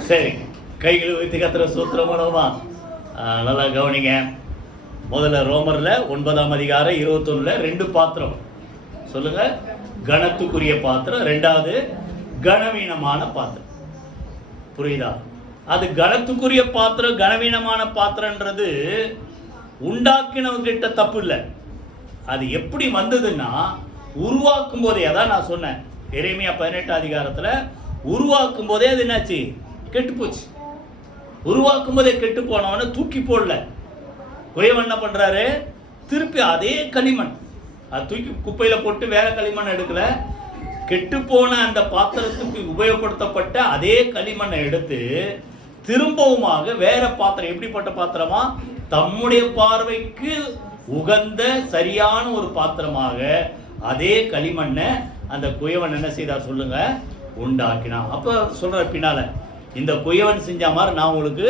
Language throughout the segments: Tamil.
சரி, கைகளை வைத்து கத்துற சூத்திரமானவா நல்லா கவனிங்க. முதல்ல ரோமர்ல 9ஆம் அதிகாரம் 21 2 பாத்திரம் சொல்லுங்க. கனத்துக்குரிய பாத்திரம், ரெண்டாவது கனவீனமான பாத்திரம். புரியுதா? அது கனத்துக்குரிய பாத்திரம் கனவீனமான பாத்திரன்றது உண்டாக்கினவங்கிட்ட தப்பு இல்லை. அது எப்படி வந்ததுன்னா உருவாக்கும் போதே, அதான் நான் சொன்னேன் எரேமியா 18 அதிகாரத்துல உருவாக்கும் போதே அது என்னாச்சு? கெட்டு போச்சு. உருவாக்கும் போதே கெட்டு போனவன தூக்கி போடல. குயவன் என்ன பண்றாரு? திருப்பி அதே களிமண் அது தூக்கி குப்பையில போட்டு வேற களிமண் எடுக்கல. கெட்டு போன அந்த பாத்திரத்துக்கு உபயோகப்படுத்தப்பட்ட அதே களிமண்ணை எடுத்து திரும்பவுமாக வேற பாத்திரம், எப்படிப்பட்ட பாத்திரமா? தம்முடைய பார்வைக்கு உகந்த சரியான ஒரு பாத்திரமாக அதே களிமண்ணை அந்த குயவன் என்ன செய்தார் சொல்லுங்க? உண்டாக்கினான். அப்ப சொல்ற பின்னால, இந்த குயவன் செஞ்ச மாதிரி நான் உங்களுக்கு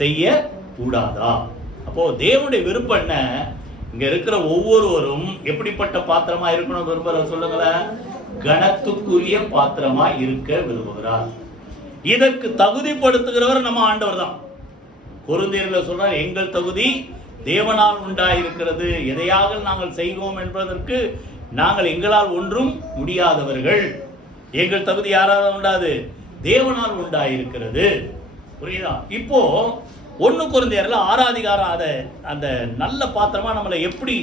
செய்ய கூடாதா? அப்போ தேவனுடைய விருப்பம் என்ன? இங்க இருக்கிற ஒவ்வொருவரும் எப்படிப்பட்ட பாத்திரமா இருக்கணும் விரும்புற சொல்லுங்களேன்? கனத்துக்குரிய பாத்திரமா இருக்க விரும்புகிறார். இதற்கு தகுதிப்படுத்துகிறவர் நம்ம ஆண்டவர் தான். கொரிந்தியர்ல சொல்றார், எங்கள் தகுதி தேவனால் உண்டாயிருக்கிறது, எதையாக நாங்கள் செய்வோம் என்பதற்கு நாங்கள் எங்களால் ஒன்றும் முடியாதவர்கள். எங்கள் தகுதி யாராவது உண்டாது? தேவனால் உண்டாயிருக்கிறது. புரியுதா? இப்போ 1 கொரிந்தியர்ல 6ஆம் அதிகாரம் அதை அந்த நல்ல பாத்திரமா நம்மளை எப்படி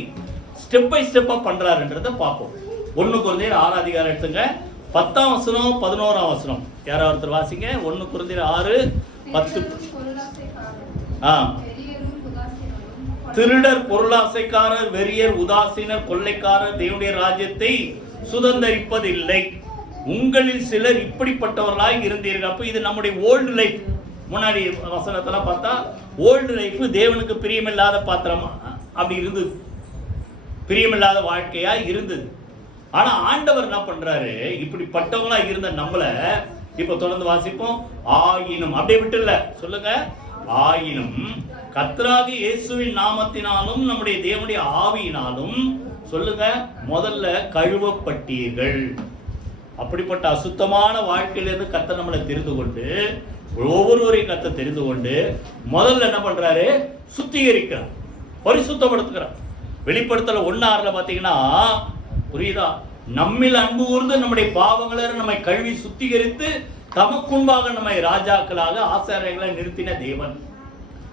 ஸ்டெப் பை ஸ்டெப்பா பண்றாருன்றதை பார்ப்போம். 1 கொரிந்தியர் 6ஆம் அதிகாரம் எடுத்துங்க. 10ஆம் வசனம் 11ஆம் வசனம் யாராவது ஒருத்தர் வாசிங்க. 1 கொரிந்தியர் 6:10. திருடர், பொருளாசைக்காரர், வெறியர், உதாசீனர், கொள்ளைக்காரர் தேவனுடைய ராஜ்யத்தை சுதந்தரிப்பதில்லை. உங்களில் சிலர் இப்படிப்பட்டவர்களாய் இருந்தீர்கள். அப்ப இது நம்முடைய ஓல்டு லைஃப். முன்னாடி வசனத்தெல்லாம் பார்த்தா ஓல்டு லைஃப் தேவனுக்கு பிரியமில்லாத பாத்திரமா அப்படி இருந்தது, பிரியமில்லாத வாழ்க்கையா இருந்தது. ஆனா ஆண்டவர் என்ன பண்றாரு? இப்படிப்பட்டவங்களா இருந்த நம்மள இப்ப தொடர்ந்து வாசிப்போம். ஆயினும் அப்படியே விட்டு இல்ல சொல்லுங்க. ஆயினும் கர்த்தராகிய இயேசுவின் நாமத்தினாலும் நம்முடைய தேவனுடைய ஆவியினாலும் சொல்லுங்க, முதல்ல கழுவப்பட்டீர்கள். அப்படிப்பட்ட அசுத்தமான வாழ்க்கையிலிருந்து கர்த்தர் நம்மளை தெரிந்து கொண்டு, ஒவ்வொருவரையும் கர்த்தர் தெரிந்து கொண்டு முதல்ல என்ன பண்றாரு? சுத்திகரிக்கிறார், பரிசுத்தப்படுத்துகிறார். வெளிப்படுத்தல 1:6 பாத்தீங்கன்னா புரியுதா? நம்மில் அன்பு கூர்ந்து நம்முடைய பாவங்களை நம்மை கழுவி சுத்திகரித்து தமக்குன்பாக நம்மை ராஜாக்களாக ஆசாரியர்களை நிறுத்தின தேவன்.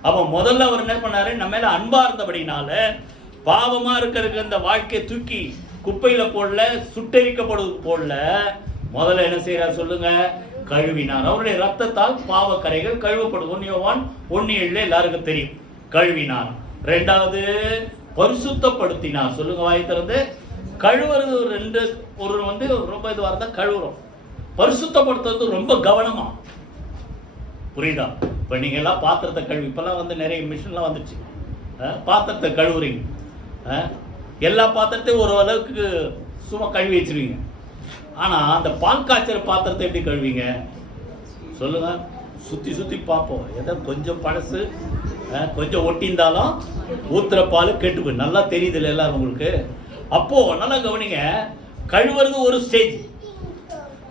அப்ப முதல்ல அவர் என்ன பண்ணாரு? நம்ம மேல அன்பா இருந்தபடினால பாவமா இருக்கிற இந்த வாழ்க்கையை தூக்கி குப்பையில போடல, சுட்டரிக்கப்படுவது போடல. முதல்ல என்ன செய்யறார் சொல்லுங்க? கழுவினார். அவருடைய ரத்தத்தால் பாவ கரைகள் கழுவப்படும். 1 யோவான் 1:7 எல்லாருக்கும் தெரியும். கழுவினார். ரெண்டாவது பரிசுத்தப்படுத்தினார். சொல்லுங்க வாய் திறந்து. கழுவுறது ஒரு ரொம்ப இதுவாக இருந்தா கழுவுறோம். பரிசுத்தப்படுத்துறது ரொம்ப கவனமா. புரியுதா? இப்ப நீங்க எல்லாம் பாத்திரத்தை கழுவி, இப்பெல்லாம் நிறைய மிஷின்லாம் வந்துச்சு. பாத்திரத்தை கழுவுறீங்க, எல்லா பாத்திரத்தையும் ஒரு அளவுக்கு சும்மா கழுவி வச்சிருவீங்க. ஆனா அந்த பால் காய்ச்சற பாத்திரத்தை எப்படி கழுவீங்க சொல்லுங்க? சுத்தி சுத்தி பார்ப்போம். ஏதோ கொஞ்சம் பழசு கொஞ்சம் ஒட்டியிருந்தாலும் ஊத்துற பால் கெட்டு நல்லா தெரியுது இல்லை எல்லாரும் உங்களுக்கு? அப்போ நல்லா கவனிங்க. கழுவுறது ஒரு ஸ்டேஜ்.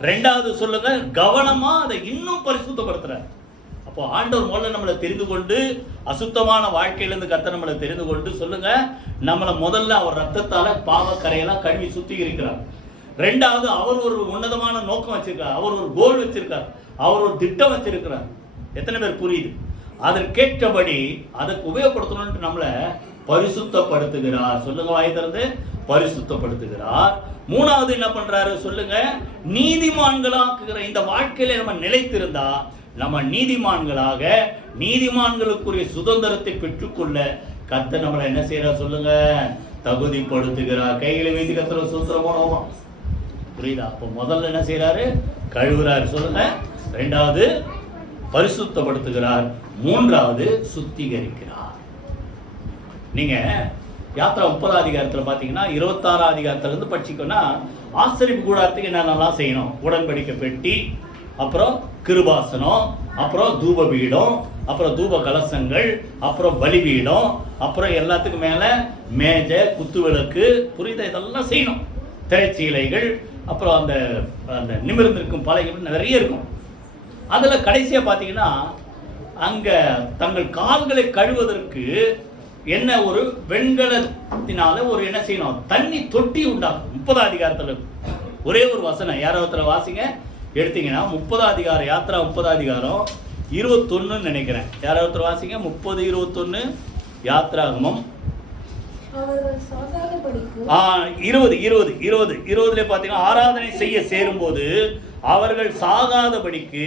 ரெண்டாவது சொல்லுங்க, கவனமா அதை இன்னும் பரிசுத்தப்படுத்துற. அப்போ ஆண்டவர் முதல்ல நம்மளை தெரிந்து கொண்டு, அசுத்தமான வாழ்க்கையிலிருந்து கர்த்தர் நம்மளை தெரிந்து கொண்டு சொல்லுங்க, நம்மளை முதல்ல அவர் ரத்தத்தால பாவ கரையெல்லாம் கழுவி சுத்திகரிக்கிறார். ரெண்டாவது அவர் ஒரு உன்னதமான நோக்கம் வச்சிருக்கார், அவர் ஒரு கோல் வச்சிருக்கார், அவர் ஒரு திட்டம் வச்சிருக்கிறார். எத்தனை பேர் புரியுது? அதற்கேற்றபடி அதற்கு உபயோகப்படுத்தணும்னு நம்மளை பரிசுத்தப்படுத்துகிறார். சொல்லுங்க வாய் திறந்து. பரிசுத்தப்படுத்துகிறார். மூணாவது என்ன பண்றாரு சொல்லுங்க? நீதிமான்களாக்குகிற. இந்த வாழ்க்கையில நம்ம நிலைத்திருந்தா நம்ம நீதிமான்களாக, நீதிமான்களுக்குரிய சுதந்திரத்தை பெற்றுக்கொள்ள கர்த்தர் நம்மளை என்ன செய்யறார் சொல்லுங்க? தகுதிப்படுத்துகிறார். கைகளை வைத்து கர்த்தர் சூத்திரமோனோமா. புரியுதா? அப்போ முதல்ல என்ன செய்யறாரு? கழுவுறாரு சொல்லுங்க. ரெண்டாவது பரிசுத்தப்படுத்துகிறார். மூன்றாவது சுத்திகரிக்கிறார். நீங்க யாத்ரா 30ஆம் அதிகாரத்தில் பார்த்தீங்கன்னா 26ஆம் அதிகாரத்திலிருந்து படிச்சிக்கோன்னா, ஆசரிப்பு கூடாரத்துக்கு என்னென்னலாம் செய்யணும்? உடன்படிக்கை பெட்டி, அப்புறம் கிருபாசனம், அப்புறம் தூப பீடம், அப்புறம் தூப கலசங்கள், அப்புறம் பலிபீடம், அப்புறம் எல்லாத்துக்கும் மேலே மேஜை, குத்துவிளக்கு, புரியுதா? இதெல்லாம் செய்யணும். திரைச்சீலைகள், அப்புறம் அந்த அந்த நிமிர்ந்திருக்கும் பலகைகள் நிறைய இருக்கும். அதில் கடைசியாக பார்த்தீங்கன்னா அங்கே தங்கள் கால்களை கழுவதற்கு என்ன ஒரு வெண்கலத்தினால ஒரு என்ன செய்யணும், தண்ணி தொட்டி உண்டாகும். 30 அதிகாரத்தில் ஒரே ஒரு வசனம் யாராவது வாசிங்க எடுத்தீங்கன்னா 30 அதிகாரம், யாத்ரா 30 அதிகாரம் 21 நினைக்கிறேன். யாராவது வாசிங்க 30-21 யாத்ராகமம் 20 பார்த்தீங்கன்னா, ஆராதனை செய்ய சேரும்போது அவர்கள் சாகாதபடிக்கு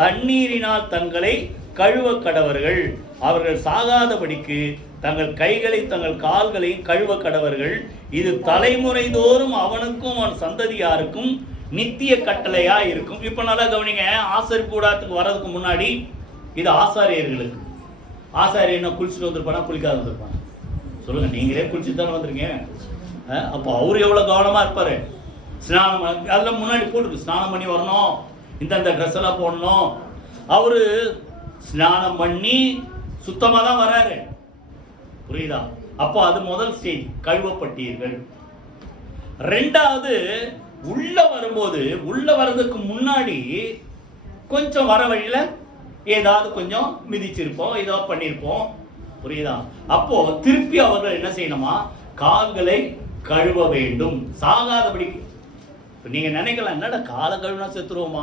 தண்ணீரினால் தங்களை கழுவ கடவர்கள். அவர்கள் சாகாதபடிக்கு தங்கள் கைகளை தங்கள் கால்களை கழுவ கடவர்கள். இது தலைமுறை தோறும் அவனுக்கும் அவன் சந்ததியாருக்கும் நித்திய கட்டளையா இருக்கும். இப்ப நல்லா கவனிங்க, ஆசாரிப்பு கூடாரத்துக்கு வர்றதுக்கு முன்னாடி இது ஆசாரியர்களுக்கு. ஆசாரியர் என்ன குளிச்சுட்டு வந்திருப்பானா, குளிக்காத வந்திருப்பானா? சொல்லுங்க, நீங்களே குளிச்சுட்டு தானே வந்திருக்கீங்க. அப்போ அவரு எவ்வளவு கவனமா இருப்பாரு. ஸ்நானம் அதெல்லாம் முன்னாடி போட்டுருக்கு, ஸ்நானம் பண்ணி வரணும், இந்த ட்ரெஸ் எல்லாம் போடணும். அவரு ஸ்நானம் பண்ணி சுத்தமா தான் வராரு, புரியுதா? அப்போ அது முதல் ஸ்டேஜ், கழுவப்பட்டீர்கள். ரெண்டாவது, உள்ள வரும்போது, உள்ள வர்றதுக்கு முன்னாடி கொஞ்சம் வர வழியில ஏதாவது கொஞ்சம் மிதிச்சிருப்போம், ஏதோ பண்ணியிருப்போம், புரியுதா? அப்போ திருப்பி அவர்கள் என்ன செய்யணுமா, கால்களை கழுவ வேண்டும், சாகாதபடிக்கு. நீங்க நினைக்கலாம், என்னடா காலை கழுவினா செத்துருவோமா?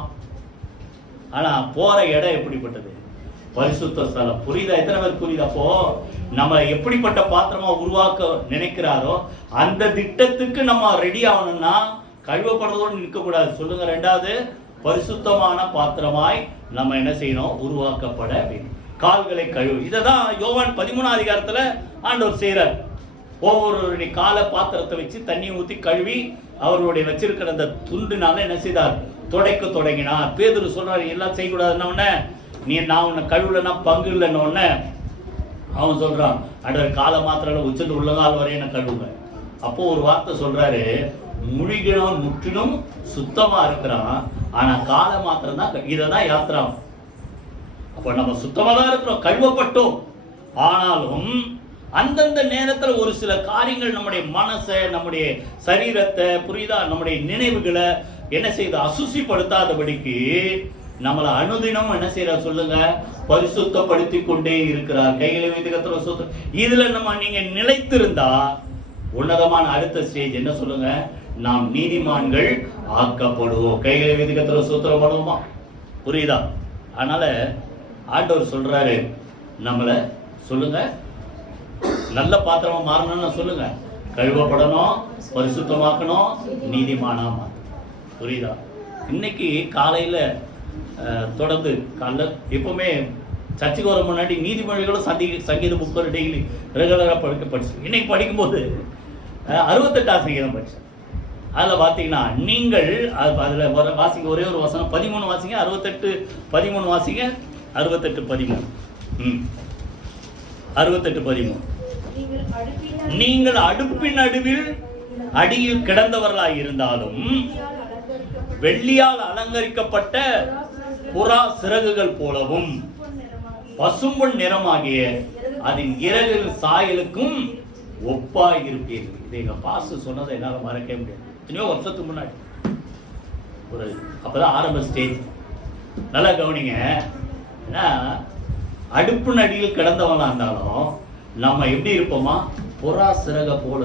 ஆனா போற இடம் எப்படிப்பட்டது, பரிசுத்த ஸ்தலம். புரியுதா? எத்தனை பேர் புரியுதா? அப்போ நம்ம எப்படிப்பட்ட பாத்திரமா உருவாக்க நினைக்கிறாரோ அந்த திட்டத்துக்கு நம்ம ரெடி ஆகணும்னா கழுவப்படுறதோடு நிற்க கூடாது. சொல்லுங்க, ரெண்டாவது பரிசுத்தமான பாத்திரமாய் நம்ம என்ன செய்யணும், உருவாக்கப்பட வேண்டும். கால்களை கழுவு. இததான் யோவான் 13 அதிகாரத்துல ஆண்டவர் செய்றார். ஒவ்வொருவருடைய கால பாத்திரத்தை வச்சு தண்ணி ஊற்றி கழுவி அவருடைய வச்சிருக்கிற அந்த துண்டினால என்ன செய்தார், துடைக்க தொடங்கினார். பேதுரு சொல்றாரு, எல்லாம் செய்யக்கூடாதுன்னு, நீ நான் உன்னை கழுவுலன்னா பங்கு இல்லைன்னு அவன் சொல்றான், அடர் காலை மாத்திரம் உச்சத்து உள்ளங்கால் வரை என்ன கழுவுங்க. அப்போ ஒரு வார்த்தை சொல்றாரு, முழுகினவன் முற்றிலும் சுத்தமா இருக்கிறான், ஆனா காலை மாத்திரம் தான். இதான் யாத்திரா. அப்ப நம்ம சுத்தமா தான் இருக்கிறோம், கழுவப்பட்டோம். ஆனாலும் அந்தந்த நேரத்தில் ஒரு சில காரியங்கள் நம்முடைய மனசை, நம்முடைய சரீரத்தை, புரியுதா, நம்முடைய நினைவுகளை என்ன செய்யுது, அசுசிப்படுத்தாதபடிக்கு நம்மளை அனுதினம் என்ன செய்யறார் சொல்லுங்க, பரிசுத்தப்படுத்தி கொண்டே இருக்கிறார். கைகளை வைத்து கர்த்தரை ஸ்தோத்திரம். இதுல நம்ம நீங்க நிலைத்திருந்தா உன்னதமான அடுத்த ஸ்டேஜ் என்ன சொல்லுங்க, நாம் நீதிமான்கள் ஆக்கப்படுவோம். கைகளை வைத்து கர்த்தரை ஸ்தோத்திரம் பண்ணுவோமா? புரியுதா? அதனால ஆண்டவர் சொல்றாரு, நம்மள சொல்லுங்க நல்ல பாத்திரமா மாறணும்னு சொல்லுங்க, கழுவப்படணும், பரிசுத்தமாக்கணும், நீதிமானா மாற்றணும். புரியுதா? இன்னைக்கு காலையில தொடர்ந்து காலைல எப்பவுமே சர்ச்சைக்கு வர முன்னாடி நீதிமொழிகளும் சங்கீத புக்கு டெய்லி ரெகுலராக படிச்சு இன்னைக்கு படிக்கும்போது 68 சங்கீதம் படித்தேன். அதில் பார்த்தீங்கன்னா, நீங்கள் அதில் வாசிங்க, ஒரே ஒரு வசனம் 13 வாசிங்க, 68-13 வாசிங்க, 68-13. 68-13. நீங்கள் அடுப்பின் நடுவில் அடியில் கிடந்தவர்களாய் இருந்தாலும் வெள்ளியால் அலங்கரிக்கப்பட்ட புறா சிறகுகள் போலவும் பசும்பொன் நிறமாகிய அதன் இறகுகள் சாயலுக்கும் ஒப்பாய் இருப்பீர்கள். இதை எங்க பாஸ்டர் சொன்னதை என்னால் மறக்க முடியாது. எத்தனையோ வருஷத்துக்கு முன்னாடி ஒரு அப்பதான் ஆரம்ப ஸ்டேஜ். நல்லா கவனிங்க, ஏன்னா அடுப்பு நடியில் கிடந்தவனா இருந்தாலும் நம்ம எப்படி இருப்போமா, புறா சிறக போல.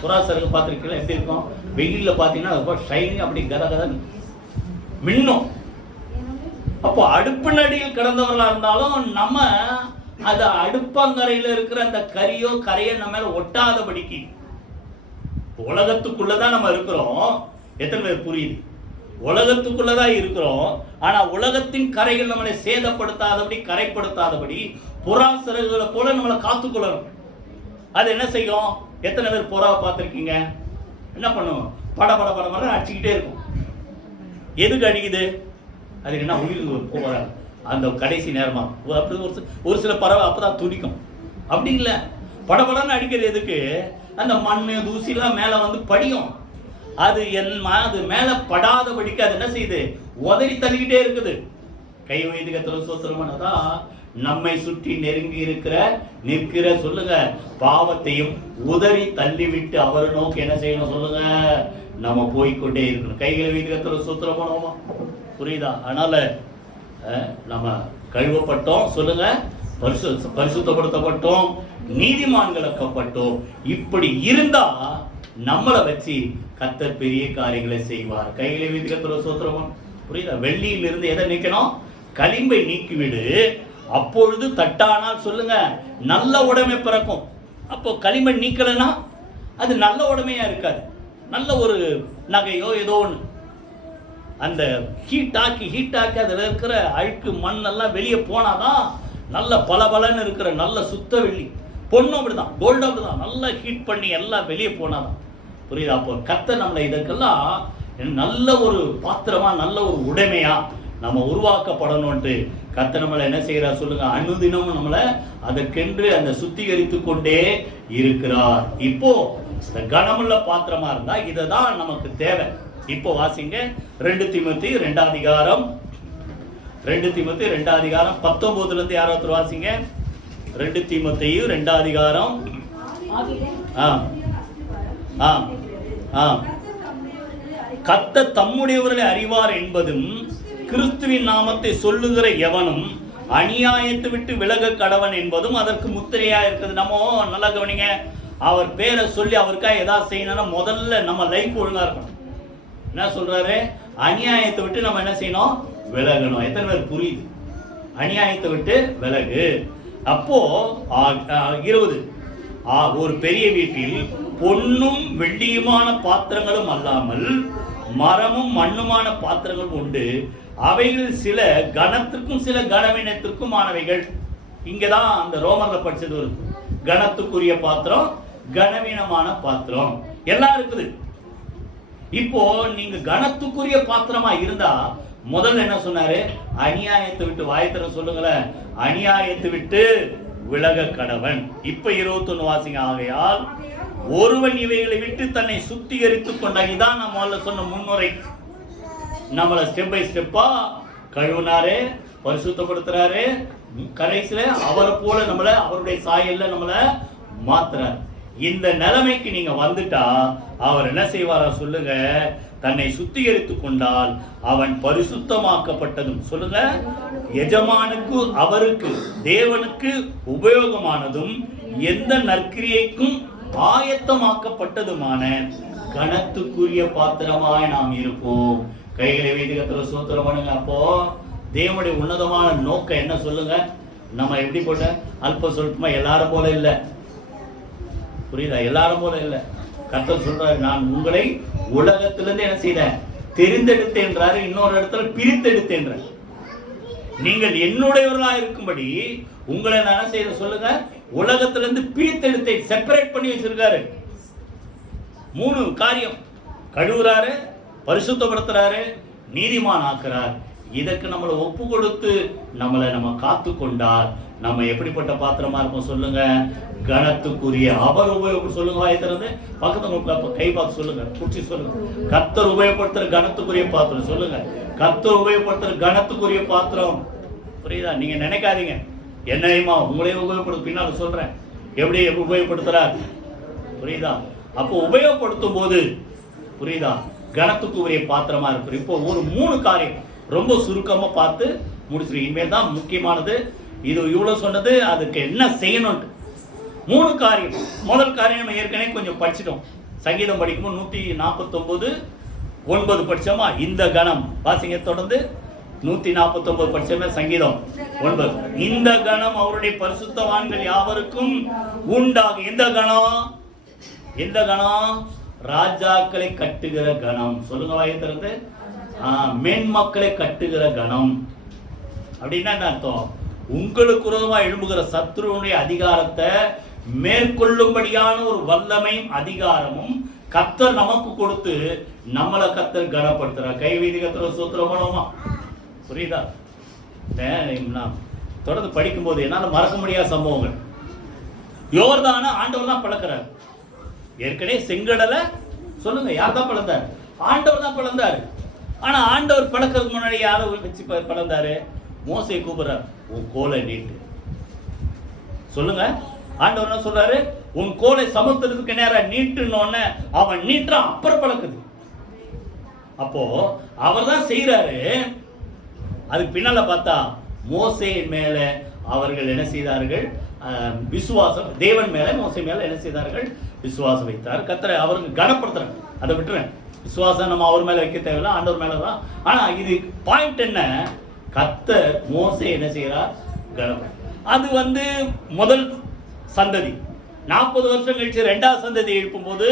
புறா சிறகு பார்த்துருக்கீங்களா எப்படி இருக்கும்? வெயில்ல பார்த்தீங்கன்னா ரொம்ப ஷைனிங், அப்படி கதகதன்னு மின்னும். அப்போ அடுப்பு நடியில் கிடந்தவர்களா இருந்தாலும் நம்ம அது அடுப்பங்கரையில இருக்கிற அந்த கரியோ கரையோ நம்ம மேல ஒட்டாதபடிக்கு, உலகத்துக்குள்ளதான் நம்ம இருக்கிறோம். எத்தனை பேர் புரியுது? உலகத்துக்குள்ளதான் இருக்கிறோம். ஆனா உலகத்தின் கரைகள் நம்மளை சேதப்படுத்தாதபடி, கரைப்படுத்தாதபடி புறா சிறகுகளை போல நம்மளை காத்துக்கொள்ளணும். அது என்ன செய்யும்? எத்தனை பேர் புறாவை பார்த்துருக்கீங்க? என்ன பண்ணுவோம்? பட பட பட பட அடிச்சுக்கிட்டே இருக்கும். எதுக்கு அடிக்குது? அதுக்கு என்ன உயிர் போகிற அந்த கடைசி நேரமா அப்படி ஒரு சில பறவை அப்பதான் துடிக்கும். அப்படி இல்லை, படபடன்னு அடிக்கிறது எதுக்கு? அந்த மண் தூசிலாம் மேலே வந்து படியும். அது அது மேலே படாதபடிக்கு அது என்ன செய்யுது? உதறி தள்ளிக்கிட்டே இருக்குது. கை வைத்து கர்த்தரை ஸ்தோத்திரமானதான் நம்மை சுற்றி நெருங்கி நிற்கிற சொல்லுங்க பாவத்தையும் உதறி தள்ளிவிட்டு அவரை நோக்கி என்ன செய்யணும் சொல்லுங்க, நம்ம போய்கொண்டே இருக்கணும். கைகளை வைத்து கர்த்தரை ஸ்தோத்திரம் பண்ணுவோமா? புரியுதா? அதனால நம்ம கழுவப்பட்டோம், சொல்லுங்க, பரிசுத்தப்படுத்தப்பட்டோம், நீதிமான்களாக்கப்பட்டோம். இப்படி இருந்தா நம்மளை வச்சு கர்த்தர் பெரிய காரியங்களை செய்வார். கைகளை வைத்து கர்த்தர் ஸ்தோத்திரம். புரியுதா? வெள்ளியிலிருந்து எதை நீக்கணும்? களிம்பை நீக்கிவிடு, அப்பொழுது தட்டானால் சொல்லுங்க நல்ல உடைமை பிறக்கும். அப்போ களிம்பை நீக்கலைன்னா அது நல்ல உடைமையா இருக்காது. நல்ல ஒரு நகையோ ஏதோ ஒன்று அந்த ஹீட் ஆக்கி அதில் இருக்கிற அழுக்கு மண்ணெல்லாம் வெளியே போனாதான் நல்ல பலபலன்னு இருக்கிற நல்ல சுத்த வெள்ளி. பொண்ணும் அப்படிதான், கோல்டும் அப்படிதான், நல்லா ஹீட் பண்ணி எல்லாம் வெளியே போனாதான். புரியுதா? அப்போ கர்த்தர் நம்மளை இதற்கெல்லாம் நல்ல ஒரு பாத்திரமா, நல்ல ஒரு உடைமையா நம்ம உருவாக்கப்படணும்ட்டு கர்த்தர் நம்மளை என்ன செய்யறார் சொல்லுங்க, அனுதினமும் நம்மளை அதற்கென்று அந்த சுத்திகரித்து கொண்டே இருக்கிறார். இப்போ இந்த கனமுள்ள பாத்திரமா இருந்தா இதை தான் நமக்கு தேவை. இப்போ வாசிங்க 2 தீமோத்தேயு 2 அதிகாரம் 19 இருந்து யாராவது வாசிங்க. 2 தீமோத்தேயு 2 அதிகாரம். கர்த்தர் தம்முடையவர்களை அறிவார் என்பதும் கிறிஸ்துவின் நாமத்தை சொல்லுகிற எவனும் அநியாயத்தை விட்டு விலக கடவன் என்பதும் அதற்கு முத்திரையா இருக்குது. நம்ம நல்லா கவனிங்க, அவர் பேரை சொல்லி அவருக்காக ஏதாவது செய்யணும்னா முதல்ல நம்ம லைஃப் ஒழுங்கா இருக்கணும். என்ன சொல்றாரு? அநியாயத்தை விட்டு நம்ம என்ன செய்யணும்? விலகணும். எத்தனை பேர் புரியுது? அநியாயத்தை விட்டு விலகு. அப்போ 20 ஒரு பெரிய வீட்டில் பொன்னும் வெள்ளியுமான பாத்திரங்களும் அல்லாமல் மரமும் மண்ணுமான பாத்திரங்கள் உண்டு. அவைகள் சில கனத்திற்கும் சில கனவீனத்திற்கும் ஆனவைகள். இங்கதான் அந்த ரோமர்ல படிச்சது ஒரு கனத்துக்குரிய பாத்திரம், கனவீனமான பாத்திரம் எல்லாம் இருக்குது. இப்போ நீங்க கனத்துக்குரிய பாத்திரமா இருந்தா முதல்ல என்ன சொன்னாரு? அநியாயத்தை விட்டு, வாயத்திர சொல்லுங்களேன், அநியாயத்தை விட்டு விலக கடவன். இப்ப 21 வாசிங்க. ஆகையால் ஒருவன் இவைகளை விட்டு தன்னை சுத்திகரித்துக் கொண்டான். இதான் நான் முதல்ல சொன்ன முன்னுரை. நம்மளை ஸ்டெப் பை ஸ்டெப்பா கழுவுனாரு, பரிசுத்தப்படுத்துறாரு, கடைசியில அவரை போல நம்மள அவருடைய சாயல்ல நம்மளை மாத்துறாரு. இந்த நிலைமைக்கு நீங்க வந்துட்டா அவர் என்ன செய்வாரா சொல்லுங்க, தன்னை சுத்திகரித்துக் கொண்டால் அவன் பரிசுத்தமாக்கப்பட்டதும் சொல்லுங்க எஜமானுக்கு, அவருக்கு, தேவனுக்கு உபயோகமானதும் எந்த நற்கிரியைக்கும் ஆயத்தமாக்கப்பட்டதுமான கனத்துக்குரிய பாத்திரமாய் நாம் இருப்போம். கைகளை வைத்து கர்த்தரை ஸ்தோத்திரம் பண்ணுங்க. அப்போ தேவனுடைய உன்னதமான நோக்கம் என்ன சொல்லுங்க? நம்ம எப்படி போட்ட அல்ப சொல்பமா எல்லாரும் போல இல்ல. புரியுதா? எல்லாரும் போல இல்ல. கர்த்தர் சொல்றாரு, நான் உங்களை உலகத்திலிருந்து என்ன செய்தேன்? தெரிந்தெடுத்தேன்றாரு. இன்னொரு இடத்துல பிரித்தெடுத்தேன்றார். நீங்கள் என்னுடையவர்களா இருக்கும்படி உங்களை நான் என்ன செய்த சொல்லுங்க, உலகத்திலிருந்து பிரித்தெடுத்தேன், செப்பரேட் பண்ணி வச்சிருக்காரு. 3 காரியம்: கழுவுறாரு, பரிசுத்தப்படுத்துறாரு, நீதிமான் ஆக்குறார். இதற்கு நம்மளை ஒப்பு கொடுத்து நம்மளை நம்ம காத்து கொண்டால் நம்ம எப்படிப்பட்ட பாத்திரமா இருக்கும் சொல்லுங்க? கனத்துக்குரிய. அவர் உபயோகம் சொல்லுங்க, வாய்த்திறந்து பக்கத்துல கை பார்த்து சொல்லுங்க, குச்சி சொல்லுங்க. கர்த்தர் உபயோகப்படுத்துற கனத்துக்குரிய பாத்திரம் சொல்லுங்க. கர்த்தர் உபயோகப்படுத்துற கனத்துக்குரிய பாத்திரம். புரியுதா? நீங்க நினைக்காதீங்க என்னையுமா உங்களையும் உபயோகப்படுத்த, பின்னால சொல்றேன் எப்படி உபயோகப்படுத்துறார். புரியுதா? அப்போ உபயோகப்படுத்தும் போது புரியுதா கனத்துக்கு உரிய பாத்திரமா இருக்கு. இப்போ ஒரு 3 காரியம் ரொம்ப சுருக்கமா பார்த்து முடிச்சிரு. இனிமேல் தான் முக்கியமானது. இது இவ்வளவு சொன்னது, அதுக்கு என்ன செய்யணும் 3 காரியம். முதல் காரியம் நம்ம ஏற்கனவே கொஞ்சம் படிச்சிட்டோம். சங்கீதம் படிக்கும்போது 149:9 படிச்சோமா? இந்த கணம் வாசிங்க தொடர்ந்து. 149 படிச்சோமே சங்கீதம் 9. இந்த கணம் அவருடைய பரிசுத்தவான்கள் யாவருக்கும் உண்டாக. இந்த கணம், இந்த கணம் ராஜாக்களை கட்டுகிற கணம். சொல்லுங்க வாயை திறந்து. மேன்மக்களை கட்டுகிற கணம் அப்படின்னா என்ன அர்த்தம்? உங்களுக்கு விரோதமா எழும்புகிற சத்துருடைய அதிகாரத்தை மேற்கொள்ளும்படியான ஒரு வல்லமையும் அதிகாரமும் கர்த்தர் நமக்கு கொடுத்து நம்மளை கர்த்தர் கனப்படுத்துறார். கைவீதி கர்த்தர் சூத்திரமா? புரியுதா? நான் தொடர்ந்து படிக்கும் போது என்னால மறக்க முடியாத சம்பவங்கள். யோர்தான ஆண்டவர் தான் பழக்கிறார். ஏற்கனவே செங்கடலை சொல்லுங்க யார் தான் பழந்தார்? ஆண்டவர் தான் பழந்தார். ஆனா ஆண்டவர் பழக்கிறதுக்கு முன்னாடி யாரை வச்சு பழந்தாரு? மோசே கூப்பிடுறார், உன் கோலை நீட்டு. சொல்லுங்க, ஆண்டவர் என்ன சொல்றாரு? உன் கோலை சமுத்திரத்துக்கு நேரம் நீட்டுன்னு அவன் நீட்டுறான், அப்புறம் பழக்குது. அப்போ அவர் தான் செய்யறாரு. அதுக்கு பின்னால பார்த்தா மோசேயின் மேல அவர்கள் என்ன செய்தார்கள்? விசுவாசம், தேவன் மேல மோசே மேல என்ன செய்தார்கள்? விசுவாசம் வைத்தார். கர்த்தரை அவருக்கு கனப்படுத்துறாங்க. அதை விட்டுறேன், விசுவாசம் நம்ம அவர் மேல வைக்க தேவையில்லை, ஆண்டவர் மேலதான். ஆனா இது பாயிண்ட் என்ன? கர்த்தர் மோசே என்ன செய்யறார்? கனப்படுத்த. அது முதல் சந்ததி. 40 வருஷம் கழிச்சு 2வது சந்ததி எழுப்பும் போது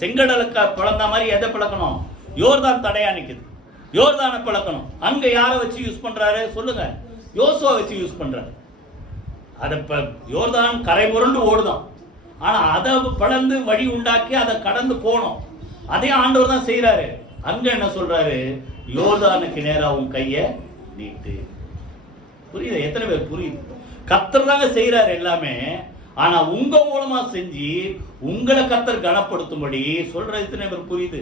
செங்கடலுக்கு பிளந்த மாதிரி எதை பிளக்கணும்? யோர்தான் தடையா நிக்குது, யோர்தானை பிளக்கணும். அங்க யாரை வச்சு யூஸ் பண்றாரு சொல்லுங்க? யோசுவா வச்சு யூஸ் பண்றாரு. அதை யோர்தான் கரை புரண்டு ஓடுதான். ஆனா அதை பிளந்து வழி உண்டாக்கி அதை கடந்து போனோம். அதே ஆண்டவர் தான் செய்யறாரு. அங்க என்ன சொல்றாரு? யோர்தானுக்கு நேரா உன் கைய நீட்டு. புரியுது? எத்தனை பேர் புரியுது? கர்த்தர் தாங்க செய்யறாரு எல்லாமே. ஆனா உங்க மூலமா செஞ்சு உங்களை கர்த்தர் கனப்படுத்தும்படி சொல்ற. எத்தனை பேர் புரியுது?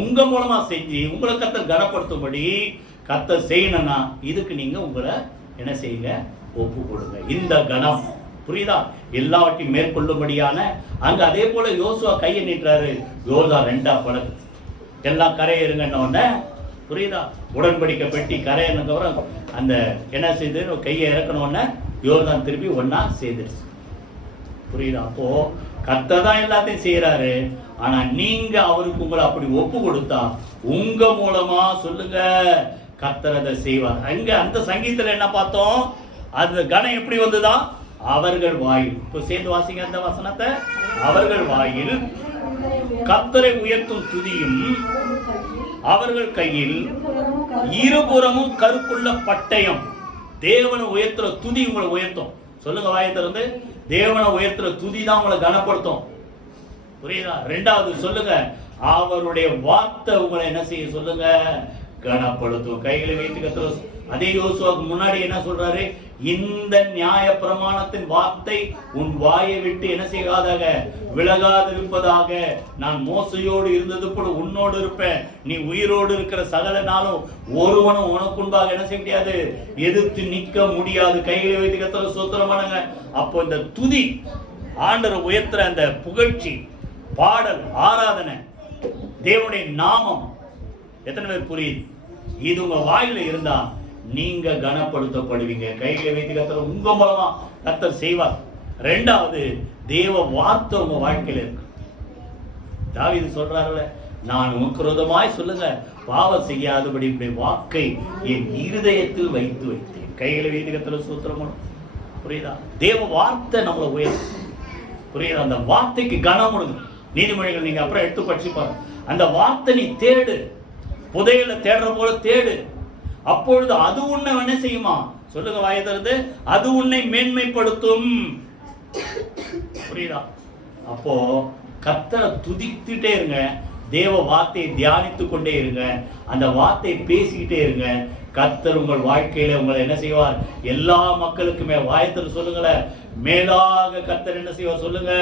உங்க மூலமா செஞ்சு உங்களை கர்த்தர் கனப்படுத்தும்படி கர்த்தர் செய்யணும்னா இதுக்கு நீங்க உங்களை என்ன செய்யுங்க? ஒப்பு கொடுங்க. இந்த கனம் புரியுதா? எல்லாவற்றையும் மேற்கொள்ளும்படியான அங்க அதே போல யோசுவா கையை நீட்டுறாரு. யோர்தான் 2ஆ பழகு, எல்லாம் கரையேறுங்கன்ன உடனே புரியுதா? உடன்படிக்கை பெட்டி கரையேறினதுக்கப்புறம் அந்த என்ன செய்து கையை இறக்கணும்னு யோர்தான் திருப்பி ஒன்னா சேர்ந்துருச்சு. புரியுதா? அப்போ கர்த்தர் தான் எல்லாத்தையும் செய்யறாரு. ஆனா நீங்க அவருக்கு உங்களை அப்படி ஒப்பு கொடுத்தா உங்க மூலமா சொல்லுங்க கர்த்தர் அதை செய்வார். அங்க அந்த சங்கீதத்துல என்ன பார்த்தோம்? அந்த கணம் எப்படி வந்துதா? அவர்கள் வாயில். இப்போ சேர்ந்து வாசிங்க அந்த வசனத்தை. அவர்கள் வாயில் கர்த்தரை உயர்த்தும் துதியும் அவர்கள் கையில் இருபுறமும் கருப்புள்ள பட்டயம். தேவனை உயர்த்துற துதி உங்களை உயர்த்தும். சொல்லுங்க வாயை திறந்து. தேவனை உயர்த்துற துதி தான் உங்களை கனப்படுத்தும். புரியுதா? 2வது சொல்லுங்க, அவருடைய வார்த்தை உங்களை என்ன செய்ய சொல்லுங்க? கனப்படுத்தும். கைகளை வைத்து கத்துற. அதே யோசுவாக்கு முன்னாடி என்ன சொல்றாரு? இந்த நியாய பிரமாணத்தின் வார்த்தை உன் வாயை விட்டு என்ன செய்யாதாக? விலகாதிருப்பதாக. நான் மோசையோடு இருந்தது போல உன்னோடு இருப்பேன். நீ உயிரோடு இருக்கிற சகல நாளும் ஒருவனும் உனக்கு முன்பாக என்ன செய்ய முடியாது? எதிர்த்து நிற்க முடியாது. கைகளை வைத்து கத்துற. சோத்திரம் பண்ணுங்க. அப்போ இந்த துதி, ஆண்டவர் உயர்த்துற அந்த புகழ்ச்சி, பாடல், ஆராதனை, தேவனுடைய நாமம், எத்தனை பேர் புரியுது? இது உங்க வாயில இருந்தா நீங்க கனப்படுத்தப்படுவீங்க. கைகளை வைத்து கர்த்தர் உங்க மூலமா கர்த்தர் செய்வார். 2வது தேவ வார்த்தை உங்க வாழ்க்கையில இருக்கு. தாவீது சொல்றாருல, நான் உமக்கு விரோதமாய் சொல்லுங்க பாவம் செய்யாதபடி இப்படி வாக்கை என் இருதயத்தில் வைத்து வைத்தேன். கைகளை வைத்து கர்த்தர் சூத்திரம். புரியுதா? தேவ வார்த்தை நம்மளை உயர்த்தும். புரியுதா? அந்த வார்த்தைக்கு கனம் கொடுங்க. நீதிமொழிகள் நீங்க அப்புறம் எடுத்து படிச்சுப்பாங்க. அந்த வார்த்தை நீ தேடு, புதையல தேடுற போல தேடு. அப்பொழுது அது உன்னை என்ன செய்யுமா? சொல்லுங்க வாயை திறந்து. அது உன்னை மேன்மைப்படுத்தும். புரியுதா? அப்போ கர்த்தரை துதித்துட்டே இருங்க. தேவ வார்த்தையை தியானித்து கொண்டே இருங்க. அந்த வார்த்தையை பேசிக்கிட்டே இருங்க. கர்த்தர் உங்கள் வாழ்க்கையில உங்களை என்ன செய்வார்? எல்லா மக்களுக்குமே வாயத்தில் சொல்லுங்களேன், மேலாக கர்த்தர் என்ன செய்வார் சொல்லுங்க?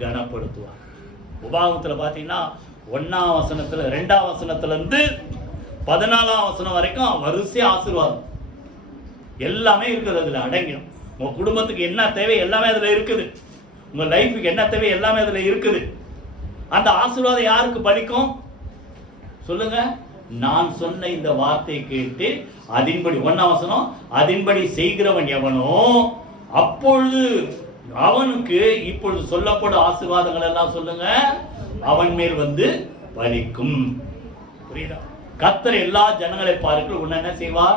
கனப்படுத்துவார். உபாகமத்துல பாத்தீங்கன்னா 1ஆம் வசனத்துல 2ஆம் வசனத்துல இருந்து 14ஆம் வசனம் வரைக்கும் வரிசை ஆசீர்வாதம் எல்லாமே இருக்குது. அதுல அடங்கிடும். உங்க குடும்பத்துக்கு என்ன தேவை எல்லாமே அதுல இருக்குது. உங்க லைஃபுக்கு என்ன தேவை எல்லாமே அதுல இருக்குது. அந்த ஆசீர்வாதம் யாருக்கு பலிக்கும் சொல்லுங்க? நான் சொன்ன இந்த வார்த்தையை கேட்டு அதன்படி, 1ஆம் வசனம், அதன்படி செய்கிறவன் எவனோ அப்பொழுது அவனுக்கு இப்பொழுது சொல்லப்படும் ஆசீர்வாதங்கள் எல்லாம் சொல்லுங்க அவன் மேல் பலிக்கும். புரியுதா? கர்த்தர் எல்லா ஜனங்களை பார்க்க உன்னை என்ன செய்வார்?